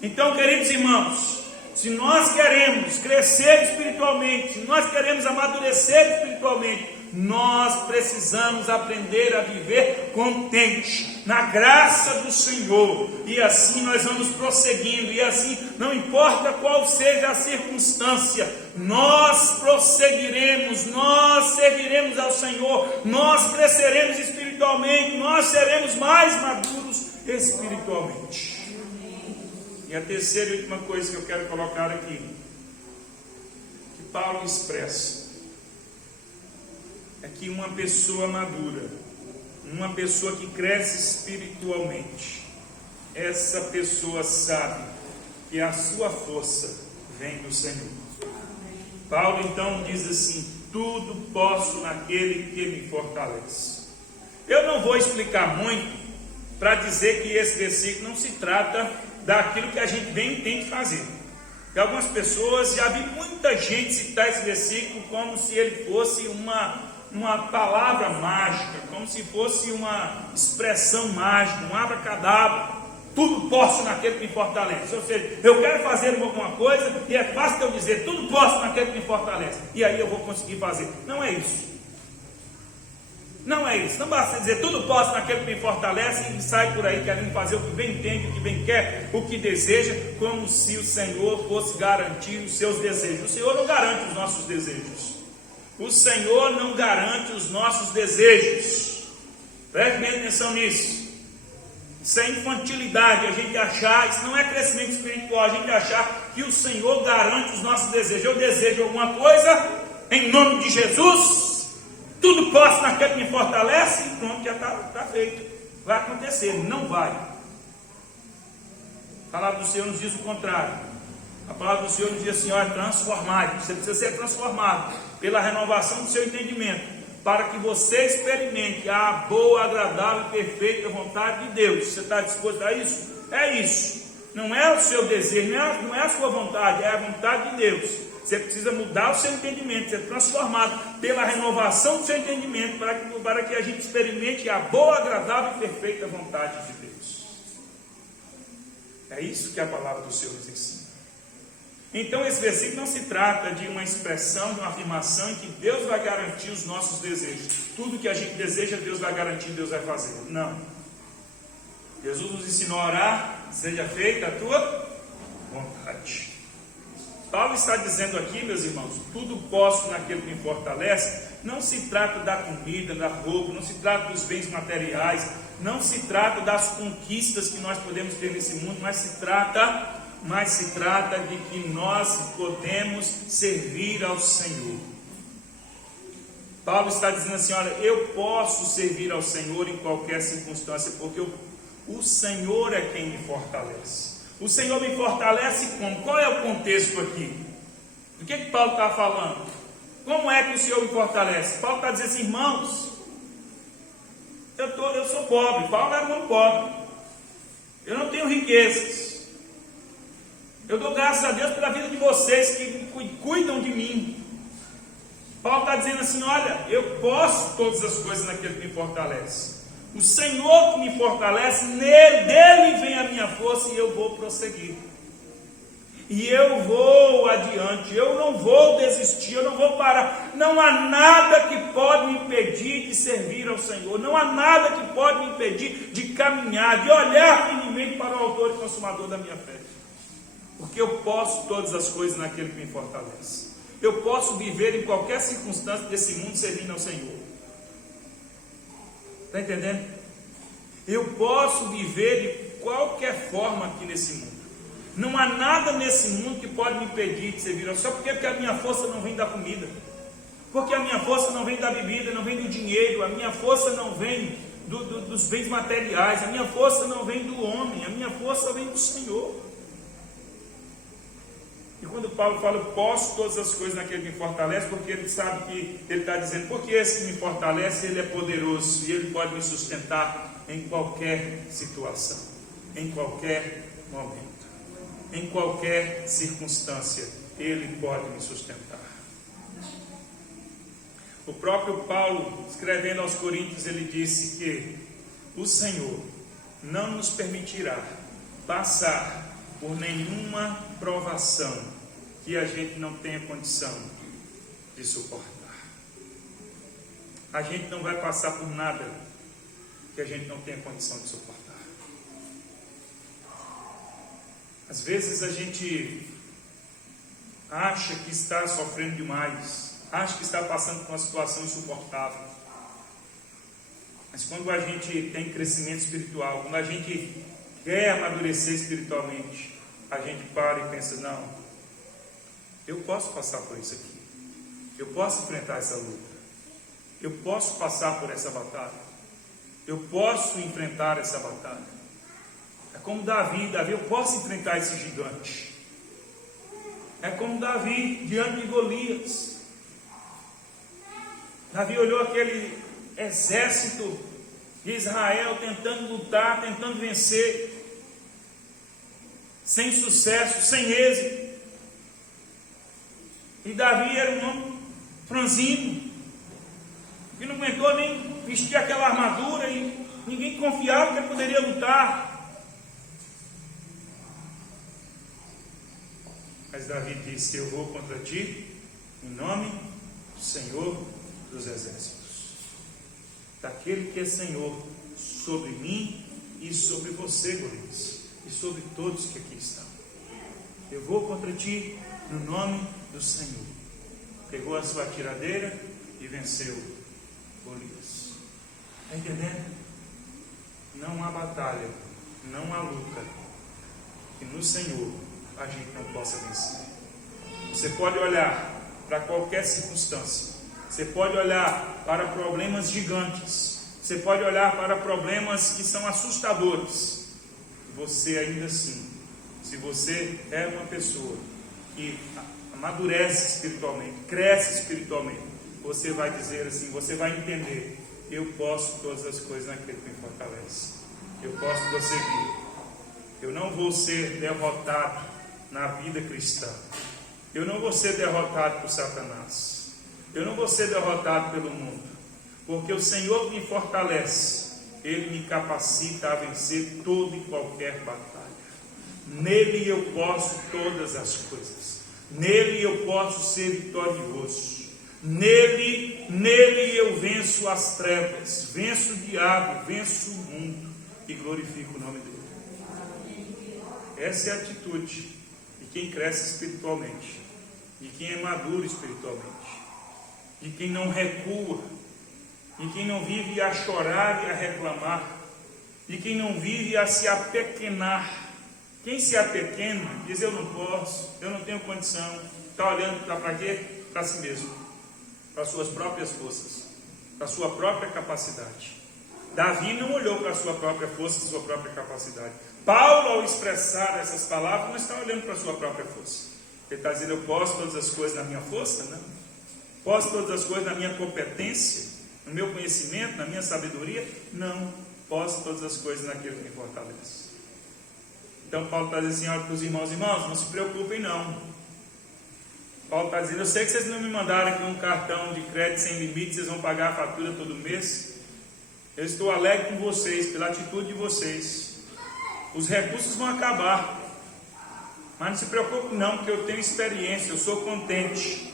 Então, queridos irmãos, se nós queremos crescer espiritualmente, se nós queremos amadurecer espiritualmente, nós precisamos aprender a viver contente na graça do Senhor, e assim nós vamos prosseguindo, e assim, não importa qual seja a circunstância, nós prosseguiremos, nós serviremos ao Senhor, nós cresceremos espiritualmente, nós seremos mais maduros espiritualmente. E a terceira e última coisa que eu quero colocar aqui, que Paulo expressa, é que uma pessoa madura, uma pessoa que cresce espiritualmente, essa pessoa sabe que a sua força vem do Senhor. Paulo então diz assim, tudo posso naquele que me fortalece. Eu não vou explicar muito para dizer que esse versículo não se trata daquilo que a gente bem tem que fazer. Porque algumas pessoas, já vi muita gente citar esse versículo como se ele fosse uma palavra mágica, como se fosse uma expressão mágica, um abracadabra. Tudo posso naquele que me fortalece. Ou seja, eu quero fazer alguma coisa e é fácil eu dizer, tudo posso naquele que me fortalece, e aí eu vou conseguir fazer. Não é isso. Não é isso. Não basta dizer, tudo posso naquele que me fortalece, e sai por aí querendo fazer o que bem entende, o que bem quer, o que deseja, como se o Senhor fosse garantir os seus desejos. O Senhor não garante os nossos desejos. O Senhor não garante os nossos desejos. Preste bem atenção nisso. Isso é infantilidade, a gente achar, isso não é crescimento espiritual, a gente achar que o Senhor garante os nossos desejos. Eu desejo alguma coisa, em nome de Jesus, tudo posso naquele que me fortalece, e pronto, já está feito. Vai acontecer, não vai. A palavra do Senhor nos diz o contrário. A palavra do Senhor nos diz assim, olha, transformado. Você precisa ser transformado pela renovação do seu entendimento, para que você experimente a boa, agradável e perfeita vontade de Deus. Você está disposto a isso? É isso. Não é o seu desejo, não é a sua vontade, é a vontade de Deus. Você precisa mudar o seu entendimento, ser transformado pela renovação do seu entendimento, para que a gente experimente a boa, agradável e perfeita vontade de Deus. É isso que a palavra do Senhor nos ensina. Então esse versículo não se trata de uma expressão, de uma afirmação em que Deus vai garantir os nossos desejos. Tudo que a gente deseja, Deus vai garantir, Deus vai fazer. Não. Jesus nos ensinou a orar, seja feita a tua vontade. Paulo está dizendo aqui, meus irmãos, tudo posso naquele que me fortalece. Não se trata da comida, da roupa, não se trata dos bens materiais, não se trata das conquistas que nós podemos ter nesse mundo, mas se trata de que nós podemos servir ao Senhor. Paulo está dizendo assim, olha, eu posso servir ao Senhor em qualquer circunstância, porque o Senhor é quem me fortalece. O Senhor me fortalece como? Qual é o contexto aqui? Do que Paulo está falando? Como é que o Senhor me fortalece? Paulo está dizendo assim, irmãos, eu sou pobre. Paulo era um pobre. Eu não tenho riquezas. Eu dou graças a Deus pela vida de vocês que cuidam de mim. Paulo está dizendo assim, olha, eu posso todas as coisas naquele que me fortalece. O Senhor que me fortalece, dele vem a minha força e eu vou prosseguir. E eu vou adiante, eu não vou desistir, eu não vou parar. Não há nada que pode me impedir de servir ao Senhor. Não há nada que pode me impedir de caminhar, de olhar firmemente para o autor e consumador da minha fé. Porque eu posso todas as coisas naquele que me fortalece. Eu posso viver em qualquer circunstância desse mundo servindo ao Senhor. Está entendendo? Eu posso viver de qualquer forma aqui nesse mundo. Não há nada nesse mundo que pode me impedir de servir ao Senhor. Porque a minha força não vem da comida. Porque a minha força não vem da bebida, não vem do dinheiro. A minha força não vem dos bens materiais. A minha força não vem do homem. A minha força vem do Senhor. E quando Paulo fala, eu posso todas as coisas naquele que me fortalece, porque ele sabe que ele está dizendo, porque esse que me fortalece, ele é poderoso e ele pode me sustentar em qualquer situação, em qualquer momento, em qualquer circunstância, ele pode me sustentar. O próprio Paulo, escrevendo aos Coríntios, ele disse que o Senhor não nos permitirá passar por nenhuma provação que a gente não tenha condição de suportar. A gente não vai passar por nada que a gente não tenha condição de suportar. Às vezes a gente acha que está sofrendo demais, acha que está passando por uma situação insuportável. Mas quando a gente tem crescimento espiritual, quando a gente quer amadurecer espiritualmente, a gente para e pensa, não, eu posso passar por isso aqui, eu posso enfrentar essa luta, eu posso passar por essa batalha, eu posso enfrentar essa batalha. É como Davi, eu posso enfrentar esse gigante. É como Davi diante de Golias. Davi olhou aquele exército de Israel tentando lutar, tentando vencer, sem sucesso, sem êxito. E Davi era um homem franzino, que não aguentou nem vestir aquela armadura e ninguém confiava que ele poderia lutar. Mas Davi disse, eu vou contra ti em nome do Senhor dos Exércitos, daquele que é Senhor sobre mim e sobre você, Golias, e sobre todos que aqui estão. Eu vou contra ti no nome do Senhor. Pegou a sua tiradeira e venceu Golias. Está entendendo? Não há batalha, não há luta que no Senhor a gente não possa vencer. Você pode olhar para qualquer circunstância, você pode olhar para problemas gigantes, você pode olhar para problemas que são assustadores. Você ainda assim, se você é uma pessoa que amadurece espiritualmente, cresce espiritualmente, você vai dizer assim, você vai entender, eu posso todas as coisas naquele que me fortalece. Eu posso prosseguir. Eu não vou ser derrotado na vida cristã. Eu não vou ser derrotado por Satanás. Eu não vou ser derrotado pelo mundo. Porque o Senhor me fortalece. Ele me capacita a vencer toda e qualquer batalha. Nele eu posso todas as coisas. Nele eu posso ser vitorioso. Nele eu venço as trevas, venço o diabo, venço o mundo e glorifico o nome dele. Essa é a atitude de quem cresce espiritualmente, de quem é maduro espiritualmente, de quem não recua, de quem não vive a chorar e a reclamar, de quem não vive a se apequenar. Quem se apequena diz, eu não posso, eu não tenho condição, está olhando para quê? Para si mesmo, para suas próprias forças, para sua própria capacidade. Davi não olhou para a sua própria força e sua própria capacidade. Paulo, ao expressar essas palavras, não está olhando para a sua própria força. Ele está dizendo, eu posso todas as coisas na minha força? Não. Posso todas as coisas na minha competência, no meu conhecimento, na minha sabedoria? Não. Posso todas as coisas naquele que me fortalece. Então Paulo está dizendo assim, olha para os irmãos, não se preocupem não. Paulo está dizendo, eu sei que vocês não me mandaram aqui um cartão de crédito sem limite, vocês vão pagar a fatura todo mês. Eu estou alegre com vocês, pela atitude de vocês. Os recursos vão acabar. Mas não se preocupe não, porque eu tenho experiência, eu sou contente.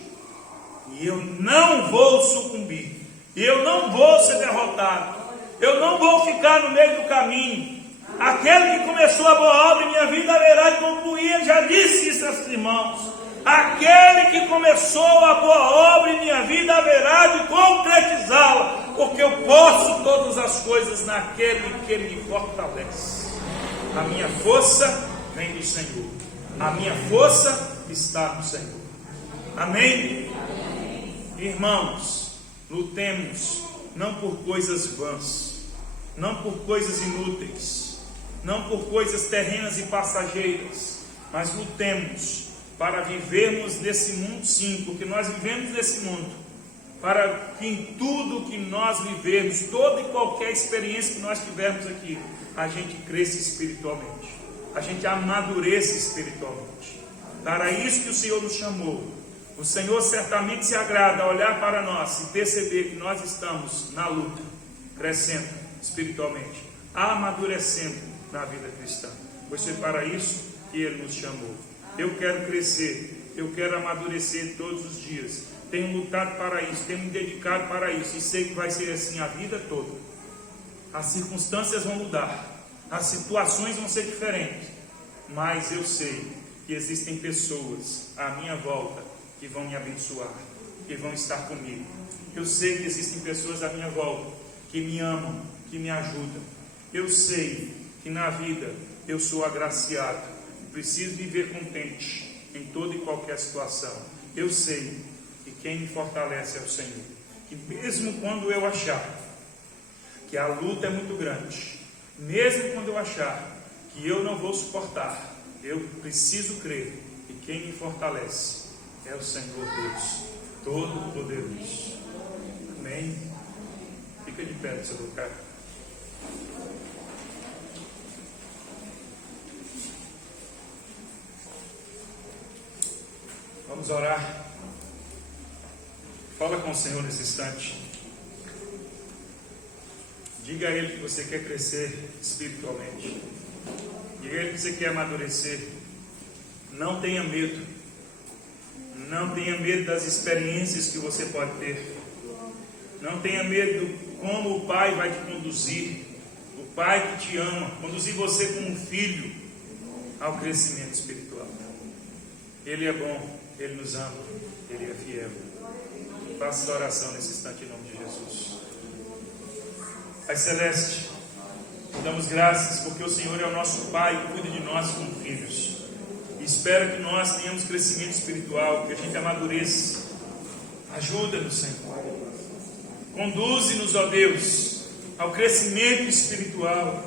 E eu não vou sucumbir. E eu não vou ser derrotado. Eu não vou ficar no meio do caminho. Aquele que começou a boa obra em minha vida haverá de concluir. Ele já disse isso aos irmãos. Aquele que começou a boa obra em minha vida haverá de concretizá-la, porque eu posso todas as coisas naquele que me fortalece. A minha força vem do Senhor. A minha força está no Senhor. Amém? Irmãos, lutemos não por coisas vãs, não por coisas inúteis, não por coisas terrenas e passageiras, mas lutemos para vivermos nesse mundo, sim, porque nós vivemos nesse mundo, para que em tudo que nós vivemos, toda e qualquer experiência que nós tivermos aqui, a gente cresça espiritualmente, a gente amadureça espiritualmente. Para isso que o Senhor nos chamou. O Senhor certamente se agrada a olhar para nós e perceber que nós estamos na luta, crescendo espiritualmente, amadurecendo na vida cristã. Pois foi para isso que Ele nos chamou. Eu quero crescer, eu quero amadurecer todos os dias. Tenho lutado para isso, tenho me dedicado para isso, e sei que vai ser assim a vida toda. As circunstâncias vão mudar, as situações vão ser diferentes, mas eu sei que existem pessoas à minha volta que vão me abençoar, que vão estar comigo. Eu sei que existem pessoas à minha volta que me amam, que me ajudam. Eu sei que na vida eu sou agraciado e preciso viver contente em toda e qualquer situação. Eu sei que quem me fortalece é o Senhor. Que mesmo quando eu achar que a luta é muito grande, mesmo quando eu achar que eu não vou suportar, eu preciso crer que quem me fortalece é o Senhor Deus Todo-Poderoso. Amém? Fica de pé no seu lugar. Vamos orar. Fala com o Senhor nesse instante. Diga a Ele que você quer crescer espiritualmente. Diga a Ele que você quer amadurecer. Não tenha medo. Não tenha medo das experiências que você pode ter. Não tenha medo como o Pai vai te conduzir. O Pai que te ama, conduzir você como um filho ao crescimento espiritual. Ele é bom, Ele nos ama, Ele é fiel. Faça essa oração nesse instante em nome de Jesus. Pai Celeste, damos graças porque o Senhor é o nosso Pai e cuida de nós como filhos. E espera que nós tenhamos crescimento espiritual, que a gente amadureça. Ajuda-nos, Senhor. Conduze-nos, ó Deus, ao crescimento espiritual,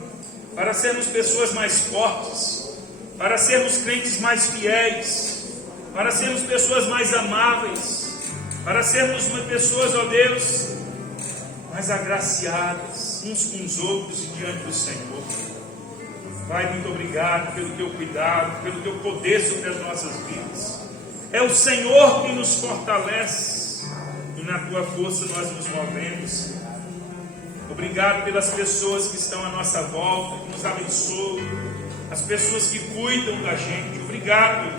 para sermos pessoas mais fortes, para sermos crentes mais fiéis, para sermos pessoas mais amáveis, para sermos pessoas, ó Deus, mais agraciadas uns com os outros e diante do Senhor. Pai, muito obrigado pelo teu cuidado, pelo teu poder sobre as nossas vidas. É o Senhor que nos fortalece e na tua força nós nos movemos. Obrigado pelas pessoas que estão à nossa volta, que nos abençoam, as pessoas que cuidam da gente. Obrigado,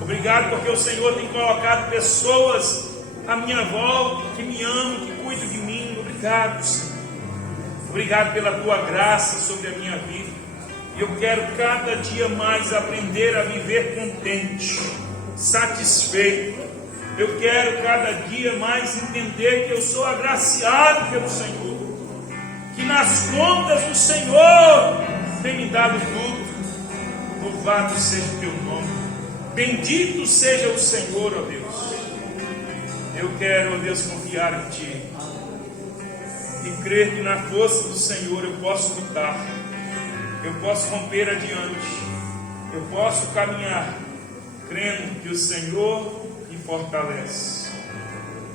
obrigado porque o Senhor tem colocado pessoas à minha volta, que me amam, que cuidam de mim. Obrigado, Senhor. Obrigado pela tua graça sobre a minha vida. E eu quero cada dia mais aprender a viver contente, satisfeito. Eu quero cada dia mais entender que eu sou agraciado pelo Senhor, que nas contas do Senhor tem me dado tudo. Louvado seja o teu nome, bendito seja o Senhor, ó Deus. Eu quero, ó Deus, confiar em Ti e crer que na força do Senhor eu posso lutar, eu posso romper adiante, eu posso caminhar, crendo que o Senhor me fortalece,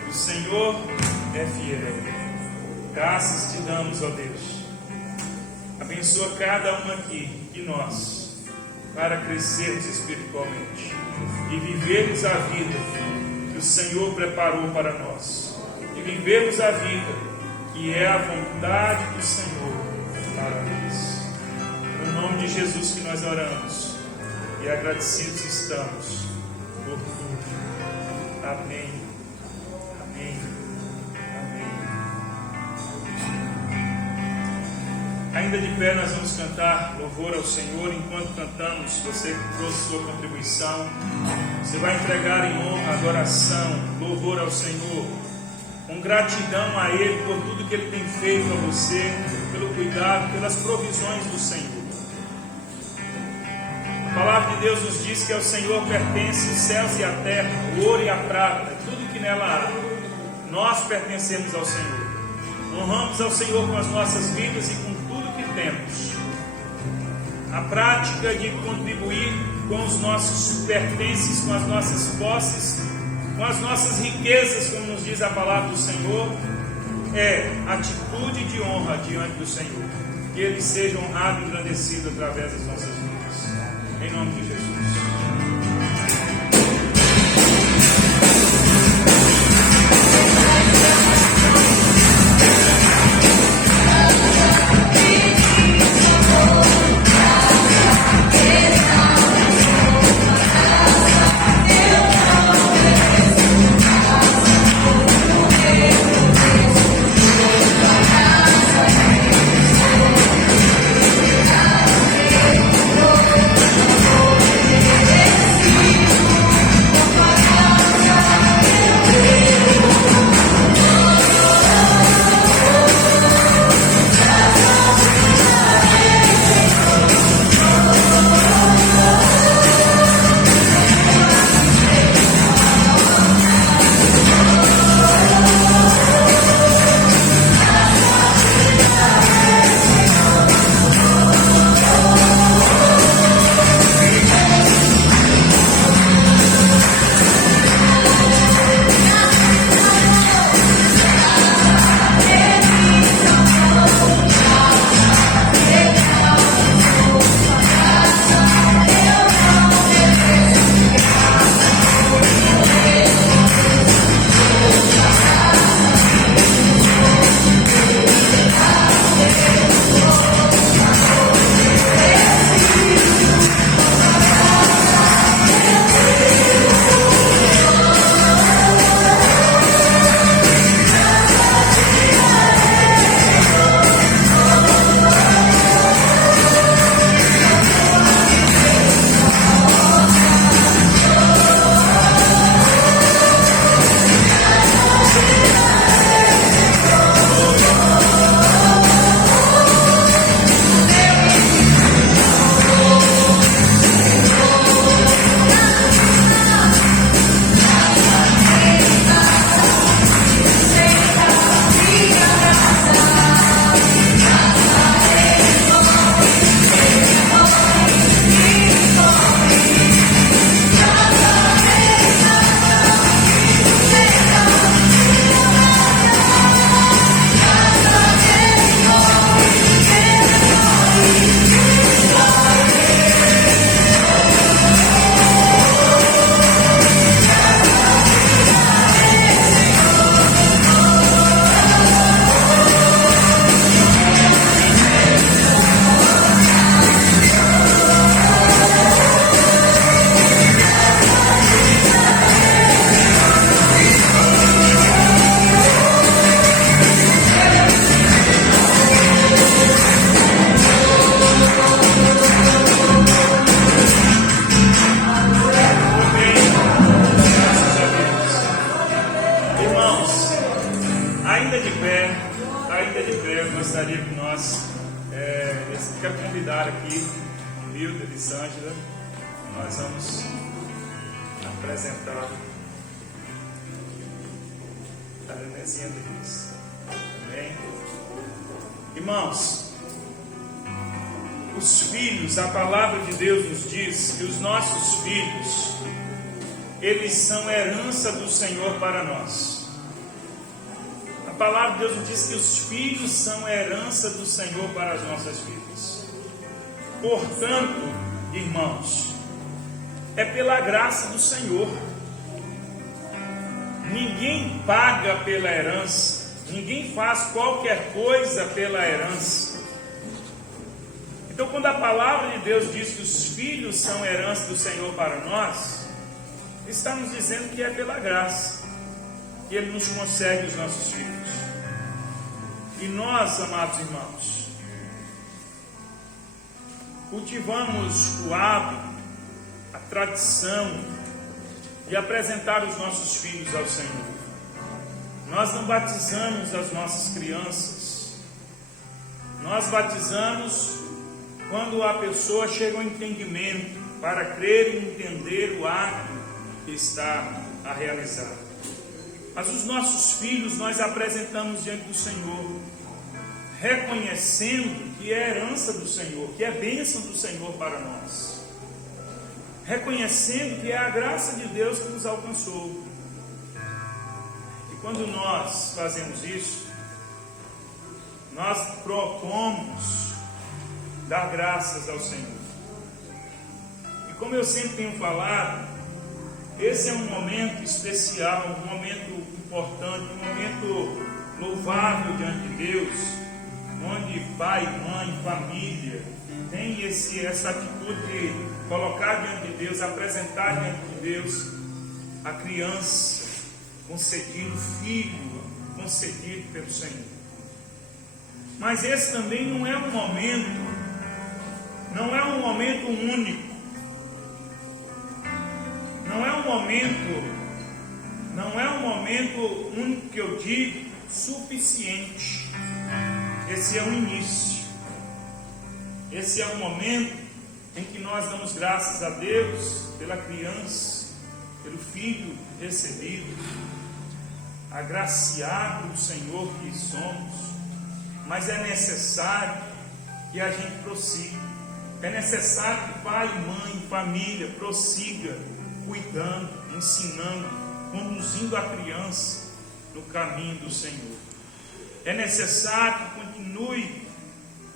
o Senhor é fiel. Graças te damos, ó Deus. Abençoa cada um aqui de nós, para crescermos espiritualmente e vivermos a vida que o Senhor preparou para nós, e vivermos a vida que é a vontade do Senhor para nós. No nome de Jesus que nós oramos e agradecidos estamos por tudo. Amém. Amém. Amém. Ainda de pé nós vamos cantar louvor ao Senhor. Enquanto cantamos, você que trouxe sua contribuição, você vai entregar em honra, adoração, louvor ao Senhor, com gratidão a Ele por tudo que Ele tem feito a você, pelo cuidado, pelas provisões do Senhor. A palavra de Deus nos diz que ao Senhor pertence os céus e a terra, o ouro e a prata, tudo que nela há. Nós pertencemos ao Senhor. Honramos ao Senhor com as nossas vidas e com tudo que temos. A prática de contribuir com os nossos pertences, com as nossas posses, com as nossas riquezas, como nos diz a palavra do Senhor, é atitude de honra diante do Senhor. Que Ele seja honrado e engrandecido através das nossas vidas. Em nome de Jesus. Quero convidar aqui Hilda e Sângela. Nós vamos apresentar a Renezinha deles. Amém? Irmãos, os filhos, a palavra de Deus nos diz que os nossos filhos, eles são herança do Senhor para nós. A palavra de Deus nos diz que os filhos são herança do Senhor para as nossas vidas. Portanto, irmãos, é pela graça do Senhor. Ninguém paga pela herança, ninguém faz qualquer coisa pela herança. Então, quando a palavra de Deus diz que os filhos são herança do Senhor para nós, está nos dizendo que é pela graça que Ele nos concede os nossos filhos. E nós, amados irmãos, cultivamos o hábito, a tradição de apresentar os nossos filhos ao Senhor. Nós não batizamos as nossas crianças. Nós batizamos quando a pessoa chega ao entendimento para crer e entender o ato que está a realizar. Mas os nossos filhos nós apresentamos diante do Senhor, reconhecendo que é herança do Senhor, que é bênção do Senhor para nós. reconhecendo que é a graça de Deus que nos alcançou. E quando nós fazemos isso, nós propomos dar graças ao Senhor. E como eu sempre tenho falado, esse é um momento especial, um momento importante, um momento louvável diante de Deus, onde pai, mãe, família tem essa atitude de colocar diante de Deus, apresentar diante de Deus a criança concedido, filho concedido pelo Senhor. Mas esse também não é um momento único. Não é um momento único que eu digo suficiente. Esse é um início. Esse é um momento em que nós damos graças a Deus pela criança, pelo filho recebido, agraciado do Senhor que somos. Mas é necessário que a gente prossiga. É necessário que pai, mãe, família prossiga cuidando, ensinando, conduzindo a criança no caminho do Senhor. É necessário que continue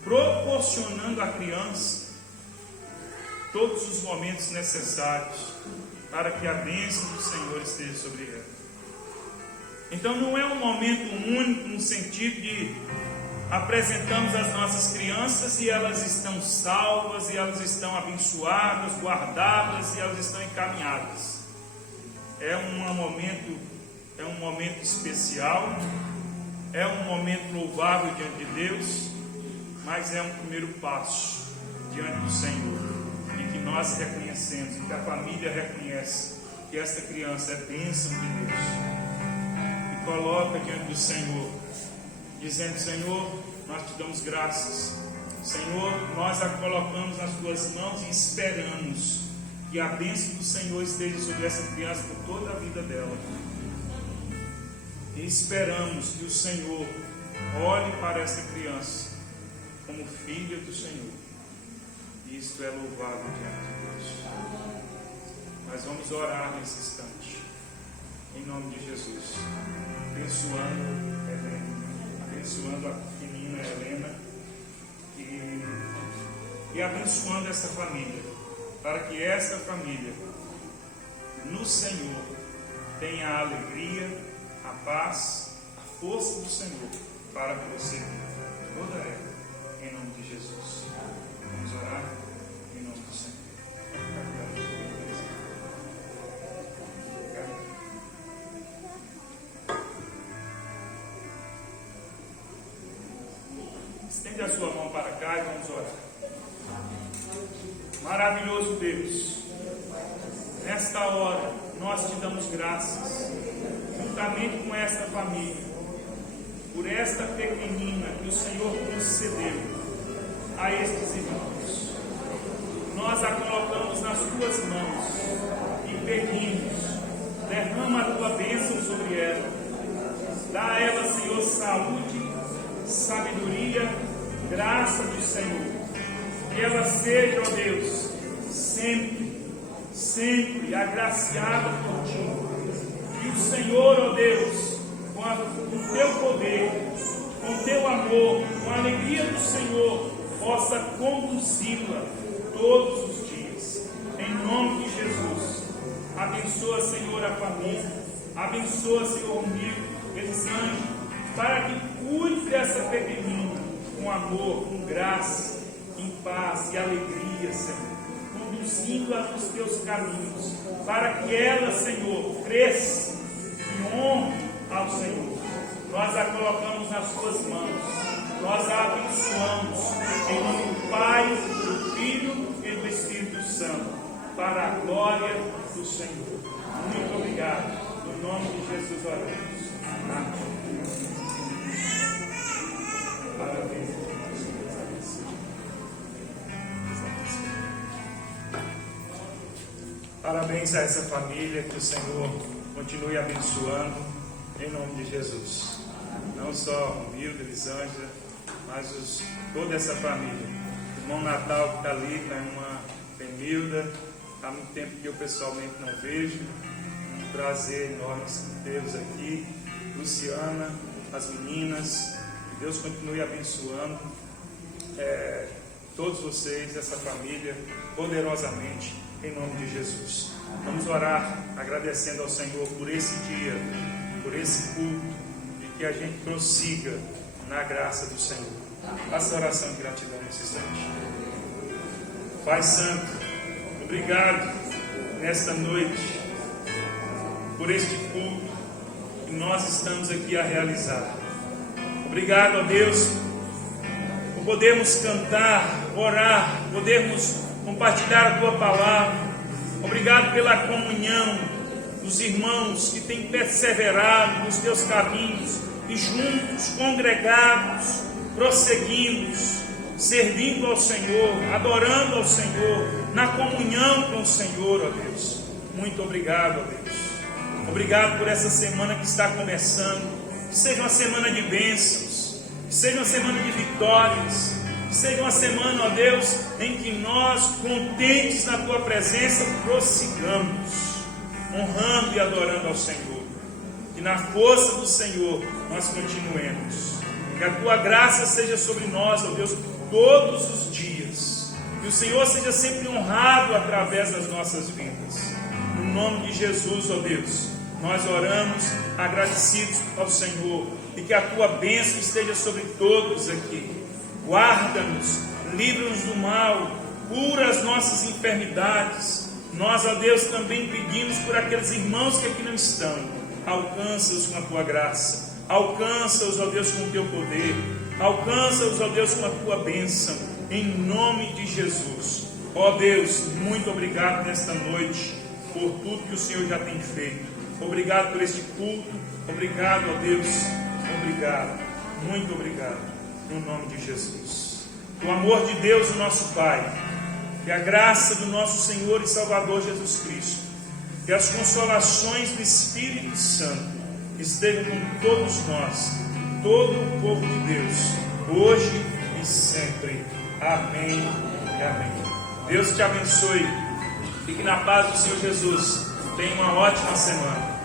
proporcionando à criança todos os momentos necessários para que a bênção do Senhor esteja sobre ela. Então não é um momento único no sentido de apresentamos as nossas crianças e elas estão salvas, e elas estão abençoadas, guardadas, e elas estão encaminhadas. É um momento especial, é um momento louvável diante de Deus, mas é um primeiro passo diante do Senhor, em que nós reconhecemos, que a família reconhece que esta criança é bênção de Deus, e coloca diante do Senhor, dizendo: Senhor, nós te damos graças. Senhor, nós a colocamos nas tuas mãos e esperamos que a bênção do Senhor esteja sobre essa criança por toda a vida dela. E esperamos que o Senhor olhe para essa criança como filha do Senhor. E isto é louvável diante de Deus. Mas vamos orar nesse instante, em nome de Jesus, abençoando a menina Helena e abençoando essa família, para que essa família no Senhor tenha a alegria, a paz, a força do Senhor para prosseguir toda ela, em nome de Jesus. Vamos orar em nome do Senhor. Estende a sua mão para cá e vamos orar. Maravilhoso Deus, nesta hora nós te damos graças, juntamente com esta família, por esta pequenina que o Senhor concedeu a estes irmãos. Nós a colocamos nas tuas mãos e pedimos: derrama a tua bênção sobre ela, dá a ela, Senhor, saúde, sabedoria, graça do Senhor, que ela seja, ó Deus, sempre agraciada por ti, e o Senhor, ó Deus, com o teu poder, com o teu amor, com a alegria do Senhor, possa conduzi-la todos os dias, em nome de Jesus. Abençoa, Senhor, a família, abençoa, Senhor, esses anjos, para que cuide dessa pequenina com amor, com graça, em paz e alegria, Senhor, conduzindo-a nos teus caminhos, para que ela, Senhor, cresça e honre ao Senhor. Nós a colocamos nas tuas mãos, nós a abençoamos em nome do Pai, do Filho e do Espírito Santo, para a glória do Senhor. Muito obrigado. No nome de Jesus oramos. Amém. Parabéns. Parabéns a essa família, que o Senhor continue abençoando em nome de Jesus. Não só o Mildo, Elisângela, mas toda essa família. O irmão Natal que está ali, tem Milda, há muito tempo que eu pessoalmente não vejo. Um prazer enorme tê-los aqui. Luciana, as meninas, que Deus continue abençoando todos vocês, essa família, poderosamente, em nome de Jesus. Vamos orar agradecendo ao Senhor por esse dia, por esse culto, e que a gente prossiga na graça do Senhor. Faça a oração de gratidão nesse instante. Pai Santo, obrigado nesta noite por este culto que nós estamos aqui a realizar. Obrigado, ó Deus, por podermos cantar, orar, podermos compartilhar a Tua palavra. Obrigado pela comunhão dos irmãos que têm perseverado nos Teus caminhos e juntos, congregados, prosseguindo, servindo ao Senhor, adorando ao Senhor, na comunhão com o Senhor, ó Deus. Muito obrigado, ó Deus. Obrigado por essa semana que está começando. Que seja uma semana de bênçãos, que seja uma semana de vitórias, que seja uma semana, ó Deus, em que nós, contentes na Tua presença, prossigamos, honrando e adorando ao Senhor. Que na força do Senhor nós continuemos. Que a Tua graça seja sobre nós, ó Deus, todos os dias. Que o Senhor seja sempre honrado através das nossas vidas. No nome de Jesus, ó Deus, nós oramos agradecidos ao Senhor. E que a Tua bênção esteja sobre todos aqui. Guarda-nos, livra-nos do mal, cura as nossas enfermidades. Nós, ó Deus, também pedimos por aqueles irmãos que aqui não estão. Alcança-os com a Tua graça. Alcança-os, ó Deus, com o Teu poder. Alcança-os, ó Deus, com a Tua bênção. Em nome de Jesus. Ó Deus, muito obrigado nesta noite por tudo que o Senhor já tem feito. Obrigado por este culto. Obrigado, ó Deus. Obrigado. Muito obrigado. No nome de Jesus. O amor de Deus, o nosso Pai, e a graça do nosso Senhor e Salvador Jesus Cristo, e as consolações do Espírito Santo estejam com todos nós, todo o povo de Deus, hoje e sempre. Amém e amém. Deus te abençoe. Fique na paz do Senhor Jesus. Tenha uma ótima semana.